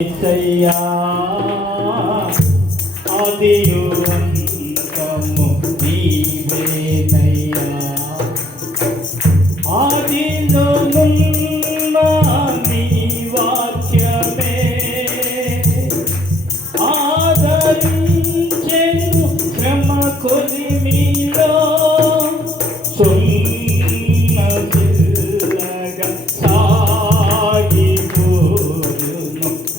యేసయ్యా ఆదియు అంతము నీవేనయ్యా. ఆదిలోనున్న నీ వాక్యమే ఆదరించెను శ్రమ కొలిమిలో. సొన్నసిల్లగా సాగిపోయును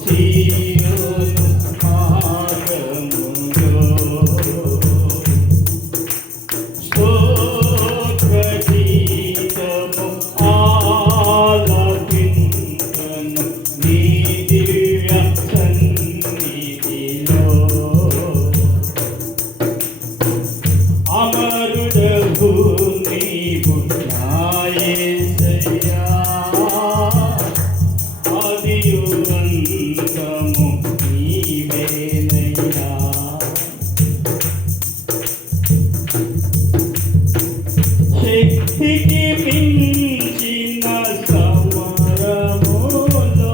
సీయోను మార్గములో. స్తోత్రగీతము ఆలపింతును నీ దివ్య సన్నిధిలో. అమరుడవు నీవు నా యేసయ్యా, ఆదియు అంతము నీవేనయ్యా. శక్తికి మించిన సమరములో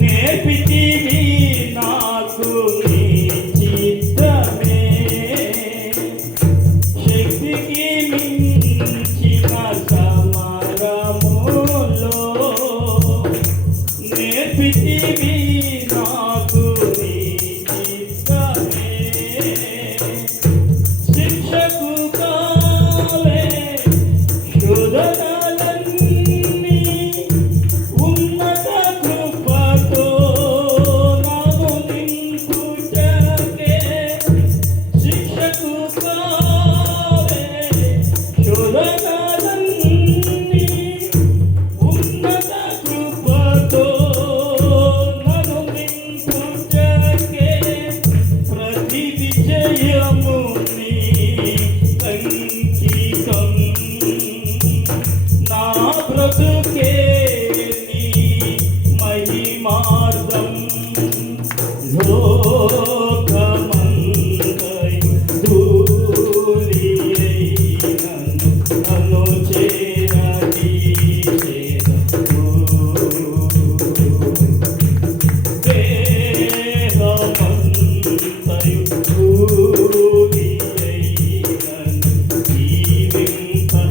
నేర్పితివి నాకు నీ చిత్తమే. శక్తికి మించిన సమరములో నేర్పితివి నాకు నీ చిత్తమే. శిక్షకు కాలే శోధనలన్నీ ఉన్నత కృపతో నన్ను నింపుటకే. శిక్షకు కాలే శోధనలన్నీ ఉన్నత కృపతో నన్ను నింపుటకే. ప్రతి విజయము నీ అంకితం, నా బ్రతుకే నీ మహిమార్థం. లోకమంతయు ధూళియైనను నన్ను చేరదీసెదవు. దేహమంతయు ధూళియైనను జీవింపజేసెదవు.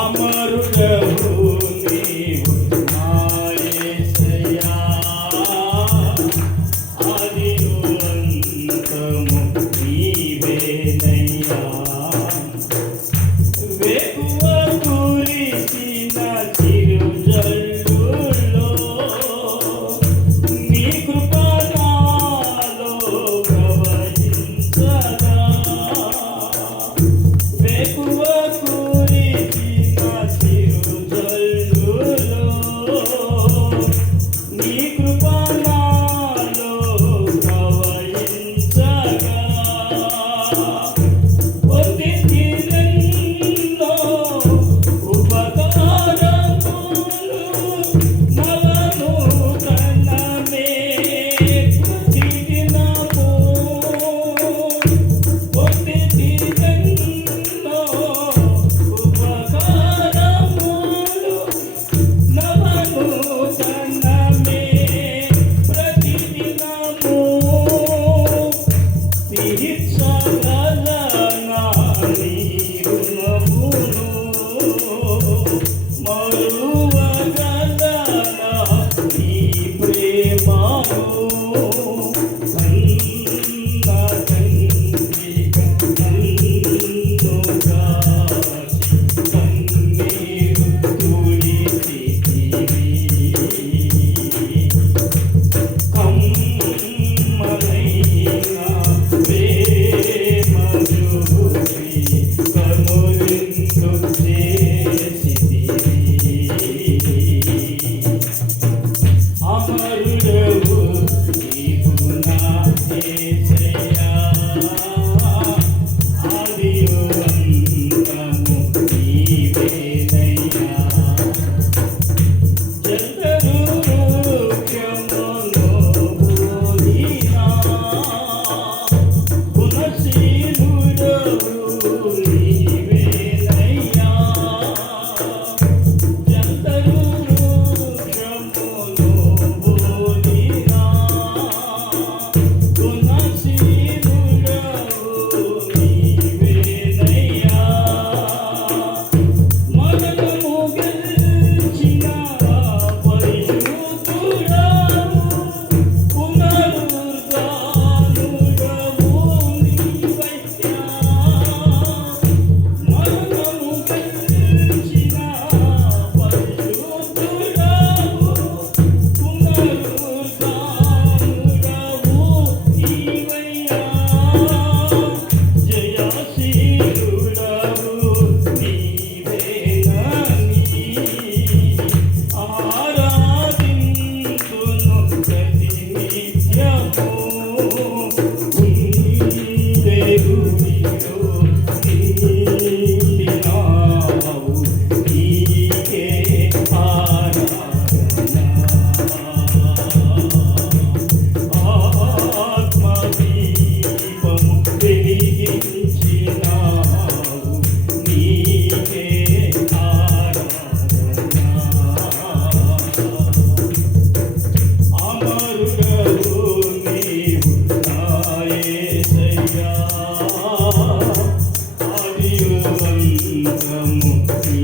అమరుడవు నీవు నా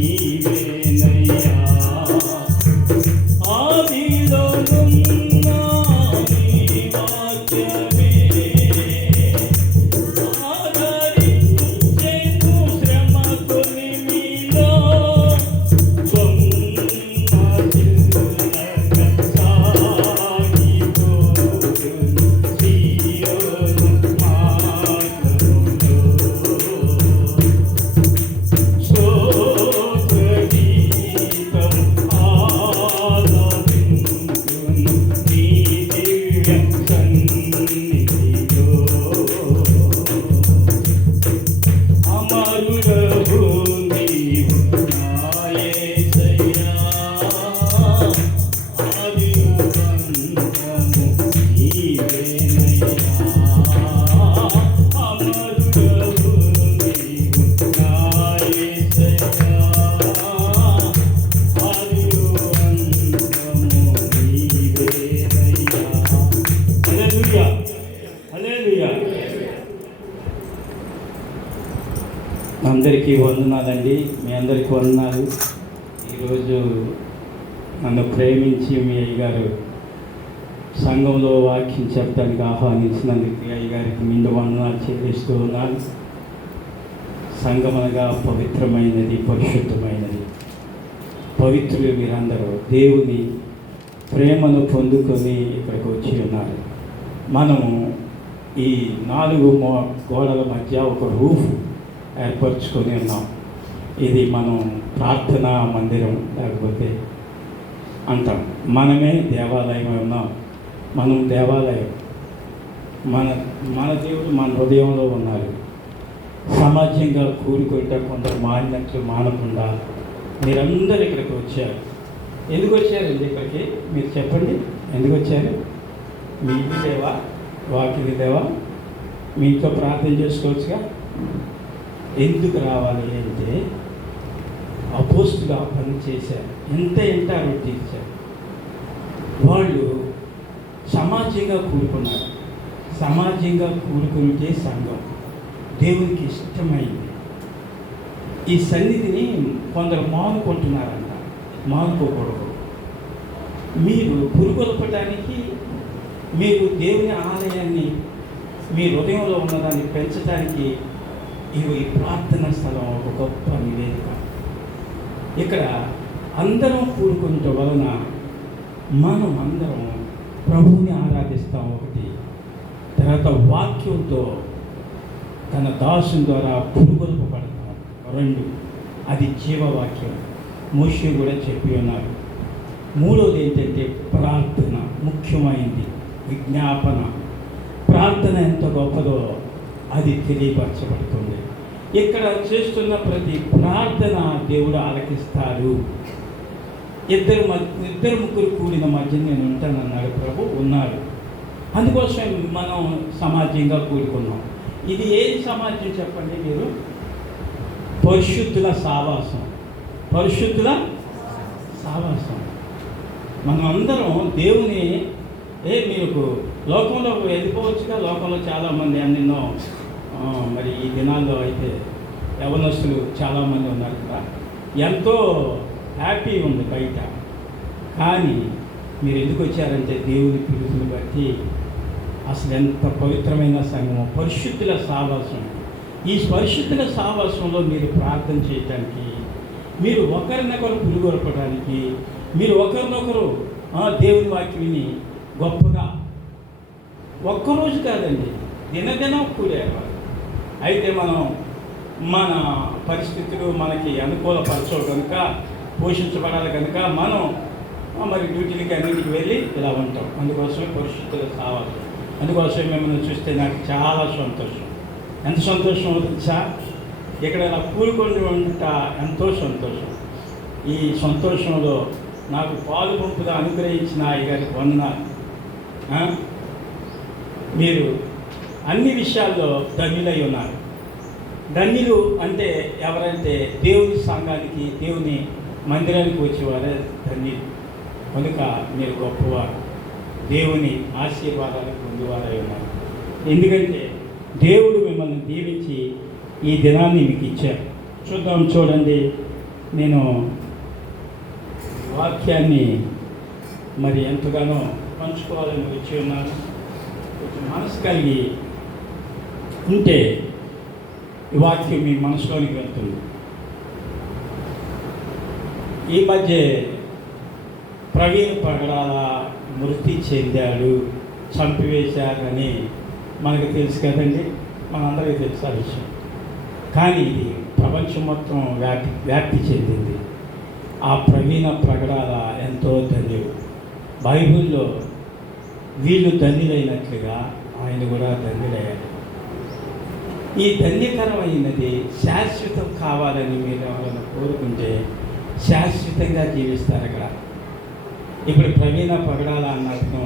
నీవేనయ్యా ఆదిలోనున్న నీ వాక్యమే ఆదరించెను శ్రమ కొలిమిలో అందరికీ వందనాలండి. మీ అందరికీ వందనాలు. ఈరోజు నన్ను ప్రేమించి మీ అయ్యగారు సంఘంలో వాక్యం చెప్పడానికి ఆహ్వానించినందుకు అయ్యగారికి నిండు వందనాలు చెల్లిస్తూ ఉన్నాను. సంఘం అనగా పవిత్రమైనది, పరిశుద్ధమైనది. పవిత్రులు మీరందరూ దేవుని ప్రేమను పొందుకొని ఇక్కడికి వచ్చి ఉన్నారు. మనము ఈ 4 గోడల మధ్య ఒక రూఫ్ ఏర్పరచుకొని ఉన్నాం. ఇది మనం ప్రార్థనా మందిరం లేకపోతే అంటాం. మనమే దేవాలయం ఉన్నాం. మనం దేవాలయం. మన దేవుడు మన హృదయంలో ఉన్నారు. సమాజంగా కూడుకుంటే కొందరు మారినట్లు మానకుండా మీరందరూ ఇక్కడికి వచ్చారు. ఎందుకు వచ్చారండి ఇక్కడికి? మీరు చెప్పండి, ఎందుకు వచ్చారు? మీ ఇల్లు లేవా? వాకిలి లేవా? మీ ఇంట్లో ప్రార్థన చేసుకోవచ్చుగా. ఎందుకు రావాలి అంటే అపోస్తులు ఆ పని చేశారు. ఎంత రొట్టె ఇచ్చారు. వాళ్ళు సమాజంగా కూడుకున్నారు. సమాజంగా కూడుకుంటే సంఘం దేవునికి ఇష్టమైంది. ఈ సన్నిధిని కొందరు మానుకుంటున్నారంట. మానుకోకూడదు. మీరు పురుగొల్పడానికి, మీరు దేవుని ఆలయాన్ని మీ హృదయంలో ఉన్నదాన్ని పెంచడానికి ఈ ప్రార్థన స్థలం ఒక గొప్ప నివేదిక. ఇక్కడ అందరం కూడుకుంట వలన మనం అందరం ప్రభువుని ఆరాధిస్తాం. ఒకటి, తర్వాత వాక్యంతో తన దాసుని ద్వారా పురుగొల్పబడతాం. 2, అది జీవవాక్యం. మోషే కూడా చెప్పి ఉన్నారు. 3వది ఏంటంటే ప్రార్థన. ముఖ్యమైనది విజ్ఞాపన. ప్రార్థన ఎంత గొప్పదో అది తెలియపరచబడుతుంది. ఇక్కడ చేస్తున్న ప్రతి ప్రార్థన దేవుడు ఆలకిస్తాడు. 2-3 కూడిన మధ్య నేను ఉంటానన్నాడు ప్రభు. ఉన్నారు. అందుకోసం మనం సమాజంగా కూడుకున్నాం. ఇది ఏది సమాజం చెప్పండి మీరు? పరిశుద్ధుల సావాసం. పరిశుద్ధుల సావాసం. మనం అందరం దేవుని మీకు లోకంలో వెళ్ళిపోవచ్చుగా. లోకంలో చాలామంది ఎన్నెన్నో మరి ఈ దినాల్లో అయితే యవనస్తులు చాలామంది ఉన్నారు కదా. ఎంతో హ్యాపీ ఉంది బయట. కానీ మీరు ఎందుకు వచ్చారంటే దేవుని పిలుపుని బట్టి అసలు ఎంత పవిత్రమైన సంఘము, పరిశుద్ధుల సావాసం. ఈ పరిశుద్ధుల సావాసంలో మీరు ప్రార్థన చేయటానికి, మీరు ఒకరినొకరు పురుగొల్పడానికి, మీరు ఒకరినొకరు దేవుని వాక్యాన్ని గొప్పగా ఒక్కరోజు కాదండి, దినదినం కూడేవారు. అయితే మనం మన పరిస్థితులు మనకి అనుకూలపరచవు కనుక, పోషించబడాలి కనుక మనం మరి డ్యూటీలకి అన్నింటికి వెళ్ళి ఇలా ఉంటాం. అందుకోసమే పరిశుద్ధుల సావాసం. అందుకోసమే మిమ్మల్ని చూస్తే నాకు చాలా సంతోషం. ఎంత సంతోషం అవుతుందా? ఇక్కడ ఇలా కూడుకొని ఉంటా ఎంతో సంతోషం. ఈ సంతోషంలో నాకు పాలు పంపుగా అనుగ్రహించిన అయ్యగారికి వందనాలు. మీరు అన్ని విషయాల్లో ధన్యులై ఉన్నారు. ధన్యులు అంటే ఎవరంటే దేవుని సంఘానికి, దేవుని మందిరానికి వచ్చేవారే ధన్యులు. కనుక మీరు గొప్పవారు, దేవుని ఆశీర్వాదాలు పొందేవారై ఉన్నారు. ఎందుకంటే దేవుడు మిమ్మల్ని దీవించి ఈ దినాన్ని మీకు ఇచ్చారు. చూద్దాం, చూడండి నేను వాక్యాన్ని మరి ఎంతగానో పంచుకోవాలని వచ్చి ఉన్నాను. కొంచెం మనసు కలిగి ఉంటే ఈ వాక్యం మీ మనసులోనికి వెళ్తుంది. ఈ మధ్య ప్రవీణ్ పగడాల మృతి చెందాడు, చంపివేశారని మనకు తెలుసు కదండి, మనందరికీ తెలుసు ఆ విషయం. కానీ ఇది ప్రపంచం మొత్తం వ్యాప్తి చెందింది. ఆ ప్రవీణ ప్రగడాల ఎంతో ధన్యుడు. బైబిల్లో వీళ్ళు ధన్యులైనట్లుగా ఆయన కూడా ధన్యులయ్యాడు. ఈ ధన్యకరమైనది శాశ్వతం కావాలని మీరు ఎవరైనా కోరుకుంటే శాశ్వతంగా జీవిస్తారు అక్కడ. ఇప్పుడు ప్రవీణ పగడాల అన్నట్టు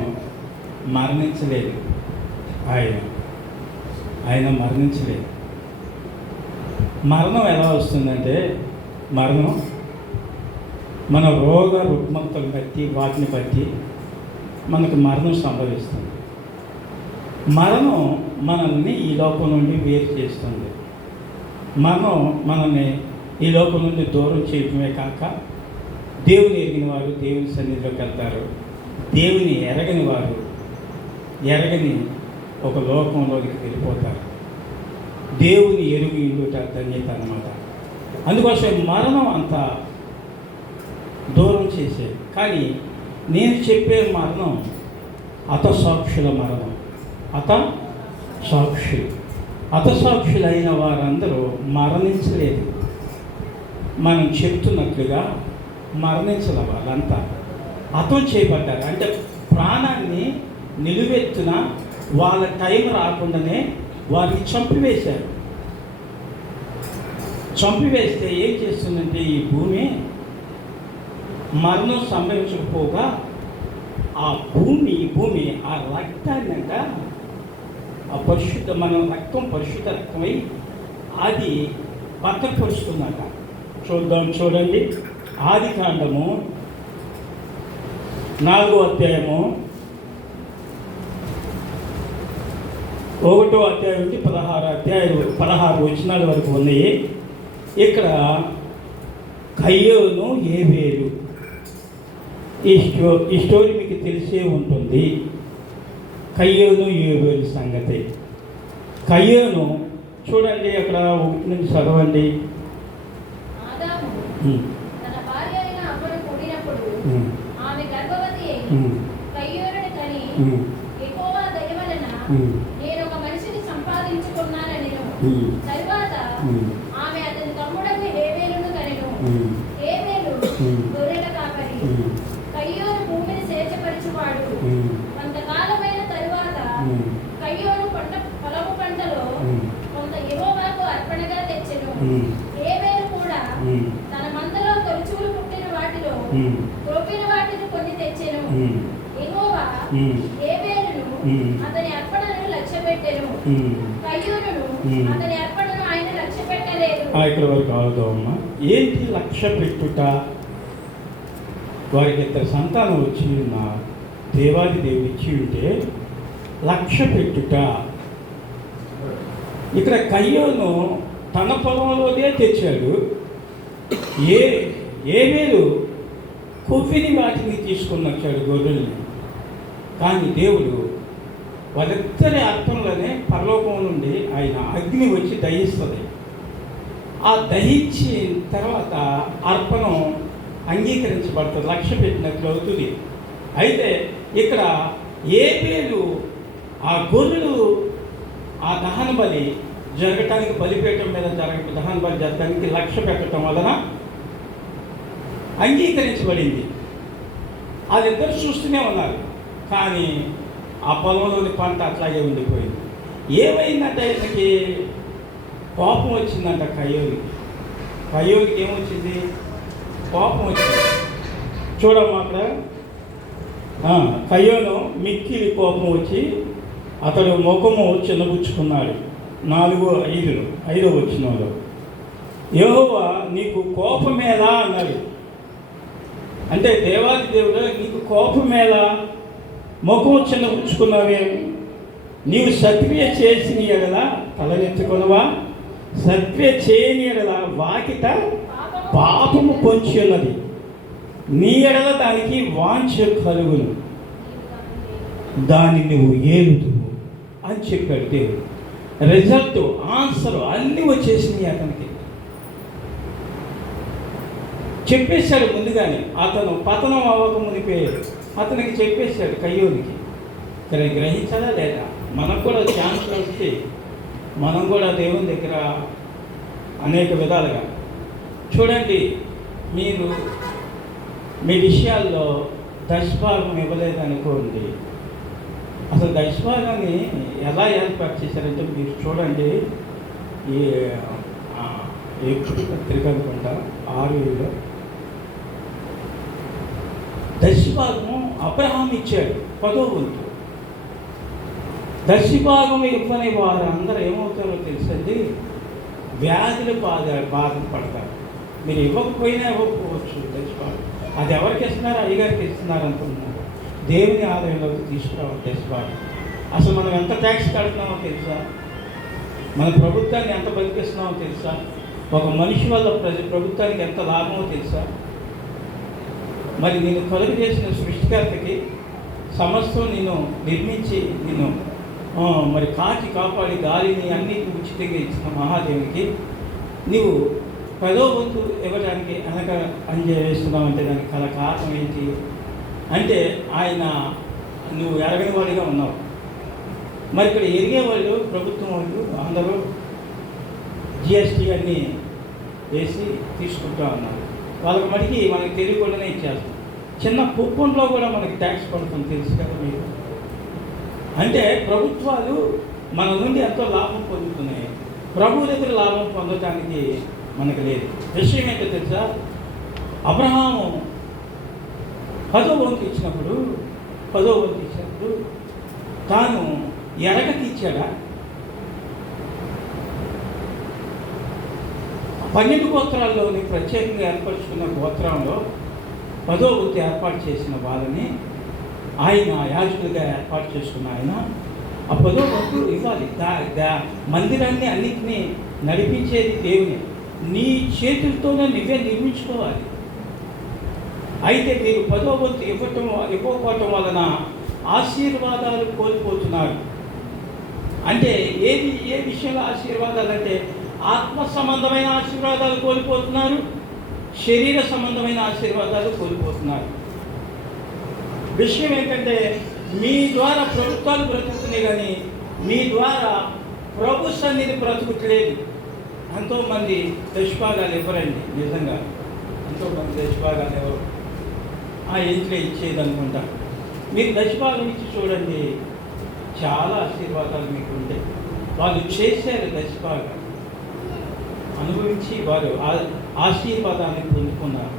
మరణించలేదు, ఆయన మరణించలేదు. మరణం ఎలా వస్తుందంటే, మరణం మన రోగ రుగ్మతలు బట్టి వాటిని బట్టి మనకు మరణం సంభవిస్తుంది. మరణం మనల్ని ఈ లోకం నుండి వేరు చేస్తుంది. మరణం మనల్ని ఈ లోకం నుండి దూరం చేయటమే కాక, దేవుని ఎరిగిన వారు దేవుని సన్నిధిలోకి వెళ్తారు, దేవుని ఎరగని వారు ఎరగని ఒక లోకంలోకి వెళ్ళిపోతారు. దేవుని ఎరుగు ఇండుట ధన్యత అన్నమాట. అందుకోసం మరణం అంత దూరం చేసేది. కానీ నేను చెప్పే మరణం హతసాక్షుల మరణం. హతసాక్షులైన వారందరూ మరణించలేదు. మనం చెప్తున్నట్లుగా మరణించల, వాళ్ళంతా హతం చేయబడ్డారు. అంటే ప్రాణాన్ని నిలువెత్తున వాళ్ళ టైం రాకుండానే వారిని చంపివేస్తే ఏం చేస్తుందంటే, ఈ భూమి మరణం సంభవించకపోగా ఈ భూమి ఆ రక్తాన్ని అంట, ఆ మన రక్తం పరిశుద్ధ రక్తమై అది భద్రపరుస్తుందంట. చూడండి, ఆదికాండము 4వ అధ్యాయము 1వ అధ్యాయం నుంచి 16 వచనాల వరకు ఉన్నాయి. ఇక్కడ కయ్యోను ఏబేలు, ఈ స్టోరీ మీకు తెలిసే ఉంటుంది. కయ్యోను ఏబేలు సంగతి. కయ్యోను చూడండి, అక్కడ 1 నుంచి చదవండి. నేను ఒక మనిషిని సంపాదించుకున్నానని, తరువాత ఆమె అతని తమ్ముడకు హేబేలును కనెను. హేబేలు గొర్రెల కాపరి, కయ్యోను భూమిని సేచపరిచువాడు. కొంతకాలమైన తరువాత కయ్యోను పొలము పంటలో కొంత యెహోవాకు అర్పణగా తెచ్చెను. హేబేలు కూడా తన మందలో తొలిచూలు పుట్టిన వాటిలో త్రొప్పిన వాటిని కొన్ని తెచ్చెను. యెహోవా హేబేలును అతని అర్పణను లక్ష్యపెట్టెను, కయ్యోనును అతని అర్పణను ఆయన లక్ష్యపెట్టలేదు. ఇక్కడ వరకు ఆగుదామమ్మా. ఏంటి లక్ష్య పెట్టుట? వారికి 2 సంతానం వచ్చి ఉన్న దేవాది దేవుడు ఇచ్చి ఉంటే లక్ష్య పెట్టుట. ఇక్కడ కయ్యోను తన పొలంలోనే తెచ్చాడు. ఏమేలు కొవ్విని వాటిని తీసుకుని వచ్చాడు, గొర్రెల్ని. కానీ దేవుడు వాళ్ళిద్దరి అర్పణలోనే పరలోకం నుండి ఆయన అగ్ని వచ్చి దహిస్తుంది. ఆ దహించిన తర్వాత అర్పణం అంగీకరించబడుతుంది, లక్ష్య పెట్టినట్లు అవుతుంది. అయితే ఇక్కడ ఏబేలు ఆ గొర్రెలు ఆ దహన బలి జరగటానికి, బలిపీఠం మీద దహన బలి జరగడానికి లక్ష్య పెట్టడం వలన అంగీకరించబడింది. వాళ్ళిద్దరు చూస్తూనే ఉన్నారు, కానీ ఆ పొలంలోని పంట అట్లాగే ఉండిపోయింది. ఏమైందంటే ఆయనకి కోపం వచ్చిందంట. కయ్యోనికి ఏమొచ్చింది? కోపం వచ్చింది. చూడమ్మా అక్కడ కయ్యోను మిక్కిలి కోపం వచ్చి అతడు ముఖము చిన్నబుచ్చుకున్నాడు. 4:5 వచనంలో యెహోవా నీకు కోపమేలా అన్నాడు. అంటే దేవాది దేవుడు నీకు కోపమేలా, ముఖం చిన్నబుచ్చుకున్నావే, నీవు సత్క్రియ చేసిన ఎడల తలనెత్తుకొనవా, సత్క్రియ చేయని ఎడల వాకిట పాపము పొంచి ఉన్నది, నీ ఎడల దానికి వాంఛ కలుగును, దాన్ని నువ్వు ఏలుదువు అని చెప్పాడు దేవుడు. రిజల్ట్, ఆన్సర్ అన్నీ వచ్చేసినాయి అతనికి. చెప్పేశాడు ముందుగానే. అతను పతనం అవ్వక మునిపే అతనికి చెప్పేశాడు, కయ్యోనికి. కానీ గ్రహించాలా లేదా? మనకు కూడా ఛాన్స్ వస్తే మనం కూడా దేవుని దగ్గర అనేక విధాలుగా చూడండి. మీరు మీ విషయాల్లో దశభాగం ఇవ్వలేదనుకోండి, అసలు దశభాగాన్ని ఎలా ఏర్పాటు చేశారంటే మీరు చూడండి. ఈ ఎప్పుడు పత్రిక అనుకుంటా 6 దశభాగం అబ్రహాం ఇచ్చాడు, 10వ వంతు. దశభాగం ఇవ్వని వారు అందరూ ఏమవుతారో తెలుసండి, వ్యాధులు బాధపడతారు. మీరు ఇవ్వకపోయినా ఇవ్వకపోవచ్చు దశభాగం. అది ఎవరికి ఇస్తున్నారు? అయ్యగారికి ఇస్తున్నారు అనుకుంటున్నారు. దేవుని ఆదాయంలోకి తీసుకురావాలి దశభాగం. అసలు మనం ఎంత ట్యాక్స్ కడుతున్నామో తెలుసా? మన ప్రభుత్వాన్ని ఎంత బతికిస్తున్నామో తెలుసా? ఒక మనిషి వల్ల ప్రభుత్వానికి ఎంత లాభమో తెలుసా? మరి నేను కలుగు చేసిన సృష్టికర్తకి సమస్తం నేను నిర్మించి నేను మరి కాచి కాపాడి గాలిని అన్ని ఉచితంగా ఇచ్చిన మహాదేవునికి నీవు 10వ వంతు ఇవ్వడానికి అనక అంజేస్తున్నావు అంటే దానికి కల కారణం ఏంటి అంటే ఆయన నువ్వు ఎరగని వాడిగా ఉన్నావు. మరి ఇక్కడ ఎరిగేవాళ్ళు ప్రభుత్వం వాళ్ళు అందరూ జిఎస్టీ అన్నీ వేసి తీసుకుంటూ ఉన్నారు. వాళ్ళకి మటుకి మనకి తెలియకుండానే ఇచ్చేస్తాం. చిన్న కూపన్లో కూడా మనకి ట్యాక్స్ పడుతుంది, తెలుసు కదా మీకు. అంటే ప్రభుత్వాలు మన నుండి ఎంతో లాభం పొందుతున్నాయి, ప్రభు దగ్గర లాభం పొందటానికి మనకు లేదు. విషయం ఏంటో తెలుసా? అబ్రహాము 10వ వంతు ఇచ్చినప్పుడు తాను ఎరగకి ఇచ్చాడా? 12 గోత్రాల్లోని ప్రత్యేకంగా ఏర్పరచుకున్న గోత్రంలో 10వ వంతు ఏర్పాటు చేసిన వాళ్ళని ఆయన యాజకుడిగా ఏర్పాటు చేసుకున్న ఆయన ఆ 10వ వంతు ఇవ్వాలి. మందిరాన్ని అన్నింటినీ నడిపించేది దేవుని. నీ చేతులతోనే నువ్వే నిర్మించుకోవాలి. అయితే మీరు 10వ వంతు ఇవ్వకపోవటం వలన ఆశీర్వాదాలు కోల్పోతున్నారు. అంటే ఏ విషయంలో ఆశీర్వాదాలు అంటే ఆత్మ సంబంధమైన ఆశీర్వాదాలు కోల్పోతున్నారు, శరీర సంబంధమైన ఆశీర్వాదాలు కోల్పోతున్నారు. విషయం ఏంటంటే మీ ద్వారా ప్రభుత్వాలు బ్రతుకుతున్నాయి, కానీ మీ ద్వారా ప్రభు సన్నిధి బ్రతుకుట్లేదు. ఎంతోమంది దశభాగాలు ఇవ్వరండి, నిజంగా ఎంతోమంది దశభాగాలు ఎవరు ఆ ఇంట్లో ఇచ్చేది అనుకుంటా. మీరు దశభాగం ఇచ్చి చూడండి, చాలా ఆశీర్వాదాలు మీకు ఉంటాయి. వాళ్ళు చేశారు దశభాగం, అనుభవించి వారు ఆశీర్వాదాన్ని పొందుకున్నారు.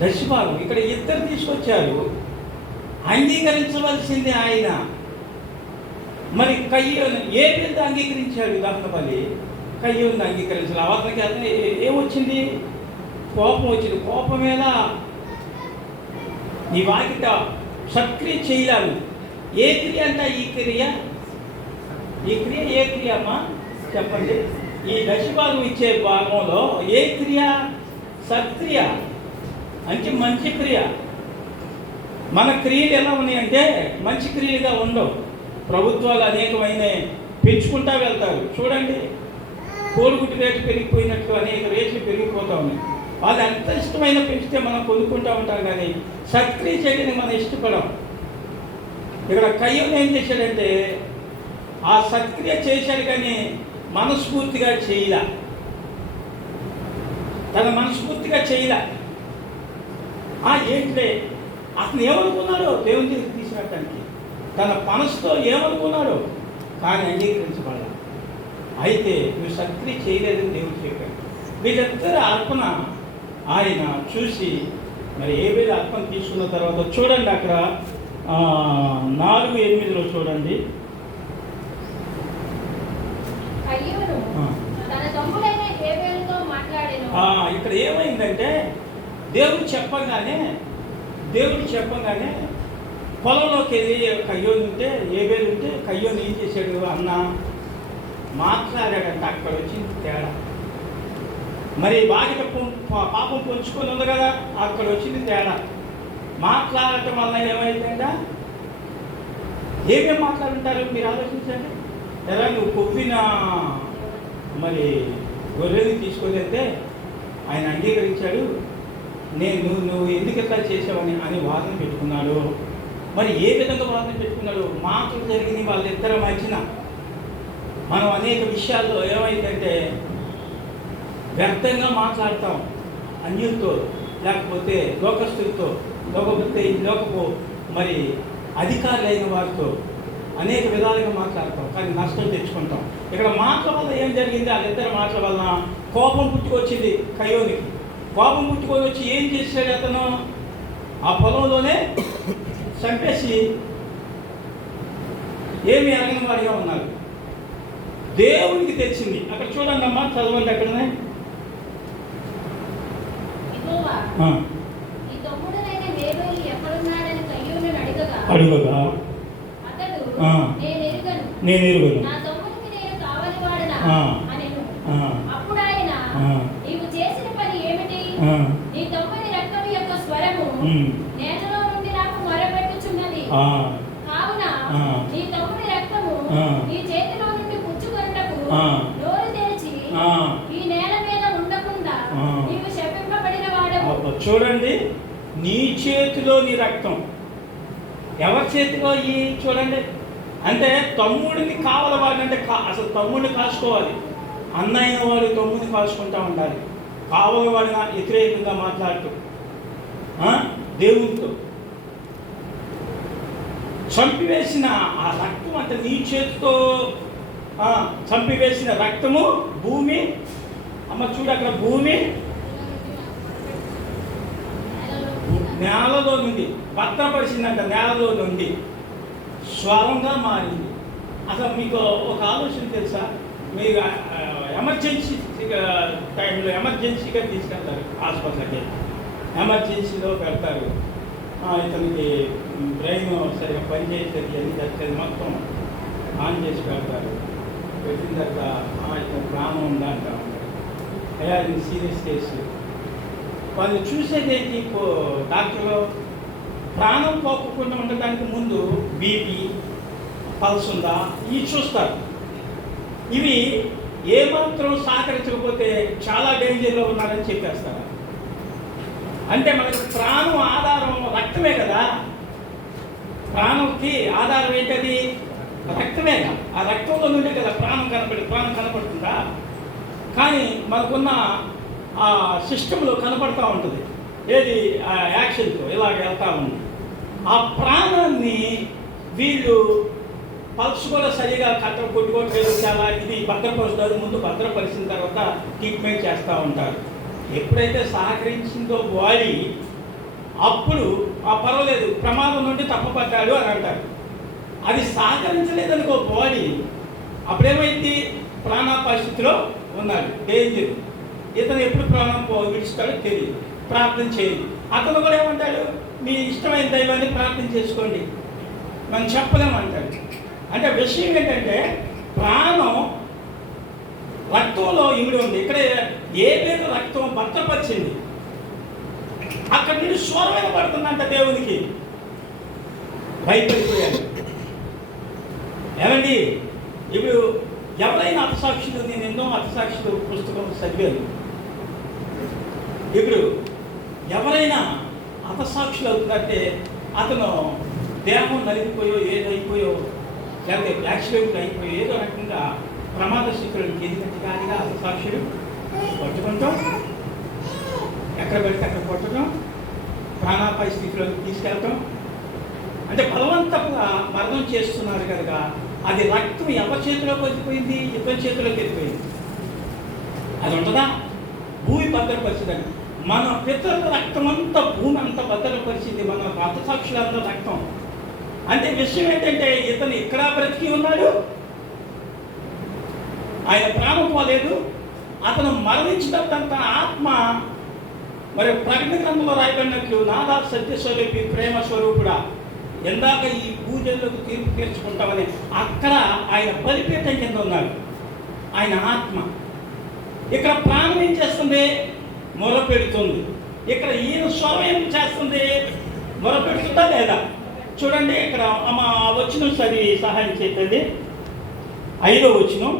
దశభాగం ఇక్కడ ఇద్దరు తీసుకొచ్చారు, అంగీకరించవలసింది ఆయన. మరి కయ్యోను ఏ విధంగా అంగీకరించాడు? దహనబలి కయ్యోను అంగీకరించాలి. అతనికి అతను ఏమొచ్చింది? కోపం వచ్చింది. కోపం మీద నీ వాకిట సక్రియ చేయాలి. ఏ క్రియ అంట ఈ క్రియ ఏ క్రియ అమ్మా చెప్పండి? ఈ దశభాగం ఇచ్చే భాగంలో ఏ క్రియ? సత్క్రియ అంటే మంచి క్రియ. మన క్రియలు ఎలా ఉన్నాయంటే మంచి క్రియలుగా ఉండవు. ప్రభుత్వాలు అనేకమైన పెంచుకుంటా వెళ్తారు. చూడండి, కోడిగుడ్డు రేటు పెరిగిపోయినట్టు అనేక రేట్లు పెరిగిపోతూ ఉన్నాయి. వాళ్ళు ఎంత ఇష్టమైన పెంచితే మనం కొనుక్కుంటూ ఉంటాం, కానీ సత్క్రియ చేయడానికి మనం ఇష్టపడం. ఇక్కడ కయ్యోను ఏం చేశాడంటే ఆ సత్క్రియ చేశాడు, కానీ మనస్ఫూర్తిగా చేయలే. తన మనస్ఫూర్తిగా చేయలే. ఏంటే అతను ఏమనుకున్నాడో దేవుని దగ్గరికి తీసుకురావడానికి, తన మనసుతో ఏమనుకున్నాడో, కానీ అంగీకరించబడాలి. అయితే నువ్వు సత్క్రియ చేయలేదని దేవుడు చెప్పాడు. వీళ్ళిద్దరు అర్పణ ఆయన చూసి మరి ఏబేలు అర్పణ తీసుకున్న తర్వాత చూడండి, అక్కడ 4:8 చూడండి. ఇక్కడ ఏమైందంటే దేవుడు చెప్పగానే పొలంలోకి వెళ్ళి కయ్యోను ఉంటే ఏబేలు ఉంటే కయ్యోను ఏం చేశాడు? అన్న మాట్లాడాడంటే అక్కడ వచ్చింది తేడా. మరి బాధ్యత పాపం పొంచుకొని ఉంది కదా, అక్కడ వచ్చింది తేడా. మాట్లాడటం వల్ల ఏమైందంట? ఏమేమి మాట్లాడుంటారు మీరు ఆలోచించండి. ఎలా నువ్వు కొవ్విన మరి గొర్రెని తీసుకొని వెళ్తే ఆయన అంగీకరించాడు. నువ్వు ఎందుకు ఇట్లా చేసావని అని వాదన పెట్టుకున్నాడు. మరి ఏ విధంగా వాదన పెట్టుకున్నాడు? మాటలు జరిగింది వాళ్ళిద్దరి మధ్యన. మనం అనేక విషయాల్లో ఏమైందంటే వ్యర్థంగా మాట్లాడతాం, అన్యులతో, లేకపోతే లోకస్తులతో, లోకపు మరి అధికారులైన వారితో అనేక విధాలుగా మాట్లాడతాం, కానీ నష్టం తెచ్చుకుంటాం. ఇక్కడ మాటల వల్ల ఏం జరిగింది? వాళ్ళిద్దరి మాటల వలన కోపం పుట్టుకొచ్చింది కయ్యోనికి. కోపం పుట్టుకొని వచ్చి ఏం చేశాడు? అతను ఆ పొలంలోనే చంపేసి ఏమి ఎరగని వాడిగా ఉన్నారు. దేవునికి తెలిసింది. అక్కడ చూడండి అమ్మా, చదవండి అక్కడనే. అడుగగా నేను ఎరుగను. అప్పుడు ఆయన, నీవు చేసిన పని ఏమిటి? నీ తమ్ముని రక్తం యొక్క స్వరము నేలలో నుండి నాకు మొరపెట్టుచున్నది. కావున నీ తమ్ముని రక్తము నీ చేతిలో నుండి పుచ్చుకొనుటకు నోరు తెరిచి ఈ నేల మీద ఉండకుండా నీవు శపింపబడిన వాడవు. చూడండి, నీ చేతిలో నీ రక్తం. ఎవరి చేతిలో? ఈ చూడండి, అంటే తమ్ముడిని కావాలవాడు. అంటే అసలు తమ్ముడిని కాసుకోవాలి. అన్న అయిన వాడు తమ్ముడిని కాసుకుంటా ఉండాలి. కావాలవాడిన వ్యతిరేకంగా మాట్లాడుతూ దేవునితో చంపివేసిన ఆ రక్తం, అంటే నీ చేతితో చంపివేసిన రక్తము భూమి. అమ్మ చూడు, అక్కడ భూమి నేలలో నుండి భద్రపరిచిందంట. నేలలో నుండి స్వరంగా మారింది. అసలు మీకు ఒక ఆలోచన తెలుసా? మీరు ఎమర్జెన్సీ టైంలో ఎమర్జెన్సీగా తీసుకెళ్తారు హాస్పిటల్కి. ఎమర్జెన్సీలో పెడతారు. ఇతనికి బ్రెయిన్ సరిగా పనిచేసేది ఎన్ని జరిగేది మొత్తం ఆన్ చేసి పెడతారు. పెట్టిన తర్వాత ఇతను ప్రాణం ఉందంట. అయ్యా ఇది సీరియస్ కేసు. వాళ్ళు చూసేదేంటి? డాక్టర్లు ప్రాణం పోకుండా ఉండడానికి ముందు బీపీ, పల్స్ ఉందా ఇవి చూస్తారు. ఇవి ఏమాత్రం సహకరించకపోతే చాలా డేంజర్లో ఉన్నారని చెప్పేస్తారు. అంటే మనకి ప్రాణం ఆధారం రక్తమే కదా. ప్రాణంకి ఆధారం ఏంటది? రక్తమేగా. ఆ రక్తంలో నుండి కదా ప్రాణం కనపడుతుందా? కానీ మనకున్న ఆ సిస్టంలో కనపడతా ఉంటుంది. ఏది? ఆ యాక్షన్తో ఇలాగ వెళ్తా ఉంది. ఆ ప్రాణాన్ని వీళ్ళు పల్స్ కూడా సరిగా కొట్టుకోవట్లేదు. చాలా ఇది భద్రపరుస్తారు. ముందు భద్రపరిచిన తర్వాత ట్రీట్మెంట్ చేస్తూ ఉంటారు. ఎప్పుడైతే సహకరించిందో బాడీ, అప్పుడు పర్వాలేదు, ప్రమాదం నుండి తప్పపడ్డాడు అని అంటారు. అది సహకరించలేదనుకో బాడీ, అప్పుడేమైంది? ప్రాణాపాయ స్థితిలో ఉన్నాడు, డేంజర్. ఇతను ఎప్పుడు ప్రాణం విడుస్తాడో తెలియదు. ప్రార్థన చేయండి. అతను కూడా ఏమంటాడు? మీ ఇష్టమైన దైవాన్ని ప్రార్థన చేసుకోండి, మనం చెప్పలేమంటాడు. అంటే విషయం ఏంటంటే ప్రాణం రక్తంలో ఇమిడి ఉంది. ఇక్కడ ఏ పేరు రక్తం భద్రపరిచింది. అక్కడి నుండి స్వరమైన పడుతుందంట దేవునికి. భయపడిపోయాడు. ఏమండి, ఇప్పుడు ఎవరైనా అతసాక్షులు, నేను ఎన్నో అతసాక్షులు పుస్తకం చదివాను. ఇప్పుడు ఎవరైనా అతసాక్షులు అవుతుందంటే అతను దేహం నలిగిపోయో ఏదైపోయో, లేకపోతే యాక్సిడెంట్ అయిపోయో ఏదో రకంగా ప్రమాద స్థితులను ఎదిగినట్టుగానిగా అతసాక్షులు పట్టుకుంటాం, ఎక్కడ పెడితే అక్కడ కొట్టడం, ప్రాణాపాయ స్థితిలోకి తీసుకెళ్ళటం. అంటే బలవంతంగా మరణం చేస్తున్నారు కనుక అది రక్తం ఎవరి చేతిలోకి వెళ్ళిపోయింది? ఇతని చేతిలోకి వెళ్ళిపోయింది. అది ఉంటుందా? భూమి భద్రపరిచిందని. మన పితరుల రక్తం అంతా భూమి అంతా భద్రపరిచింది. మన హతసాక్షులంతా రక్తం. అంటే విషయం ఏంటంటే ఇతను ఇక్కడ బ్రతికి ఉన్నాడు, ఆయన ప్రాణం పోలేదు. అతను మరణించినంత ఆత్మ మరి ప్రకటన గ్రంథంలో రాయబడినట్లు నాదా సత్యస్వరూపి ప్రేమ స్వరూపుడా, ఎందాక ఈ పూజలకు తీర్పు తీర్చుకుంటామని అక్కడ ఆయన బలిపీఠం కింద ఉన్నాడు. ఆయన ఆత్మ ఇక్కడ ప్రాణం ఏం చేస్తుంది? మొరపెడుతుంది. ఇక్కడ ఈయన స్వరం ఏం చేస్తుంది? మొరపెడుతుందా లేదా? చూడండి ఇక్కడ అమ్మ వచనం సరి సహాయం చేస్తుంది. 5వ వచనం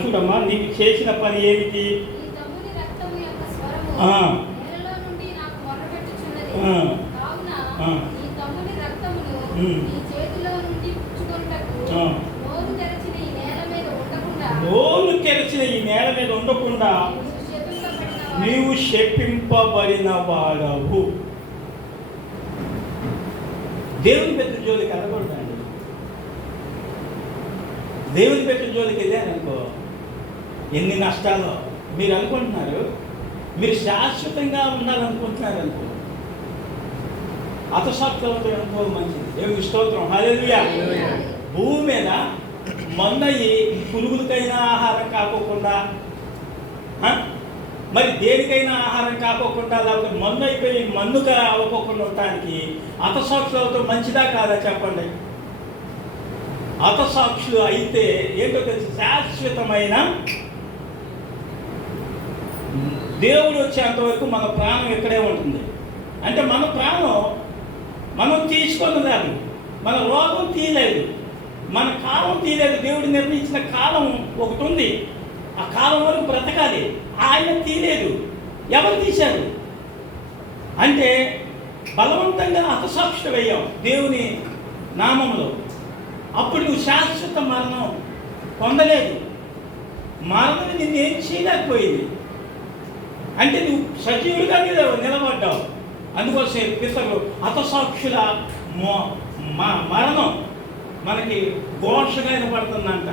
చూడమ్మా. నీకు చేసిన పని ఏమిటి? ఈ తమ్ముని రక్తము యొక్క స్వరము ఆ. నేలలో నుండి నాకు మొర్రపెట్టుచున్నది. ఆ. కావున ఆ. ఈ తమ్ముని రక్తమును ఉమ్. నీ చేతిలో నుండి పుచ్చుకొనుటకు ఆ. నోరు తెరచిన ఈ నేల మీద ఉండకుండా నోరు తెరిచిన ఈ నేల మీద ఉండకుండా నీవు శపింపబడిన వాడవు. దేవుని పెట్టిన జోలికి వెళ్ళకూడదండి. దేవుని పెట్టిన జోలికి వెళ్ళారనుకో ఎన్ని నష్టాలు. మీరు అనుకుంటున్నారు మీరు శాశ్వతంగా ఉండాలనుకుంటున్నారు అనుకో, అతసాక్షులతో అనుకో మంచిది. దేవుని స్తోత్రం. హల్లెలూయా. భూమి మీద మన్నయి పురుగులకైనా ఆహారం కాకోకుండా, మరి దేనికైనా ఆహారం కాకోకుండా, లేకపోతే మన్ను అయిపోయి మన్నుగా అవ్వకోకుండా ఉండటానికి అతసాక్షులతో మంచిదా కాదా చెప్పండి? అతసాక్షులు అయితే ఏంటో తెలిసి శాశ్వతమైన దేవుడు వచ్చేంతవరకు మన ప్రాణం ఇక్కడే ఉంటుంది. అంటే మన ప్రాణం మనం తీసుకొని లేదు, మన రోగం తీయలేదు, మన కాలం తీయలేదు. దేవుడు నిర్ణయించిన కాలం ఒకటి ఉంది, ఆ కాలం వరకు బ్రతకాలి. ఆయన తీయలేదు. ఎవరు తీశారు? అంటే బలవంతంగా హతసాక్షుడయ్యాం దేవుని నామంలో. అప్పుడు నువ్వు శాశ్వత మరణం పొందలేదు. మరణం నిన్నేం చేయలేకపోయింది. అంటే నువ్వు సజీవుడిగా నిలబడ్డావు. అందుకోసం పితరులు హతసాక్షుల మరణం మనకి ఘోషగా వినపడుతుందంట.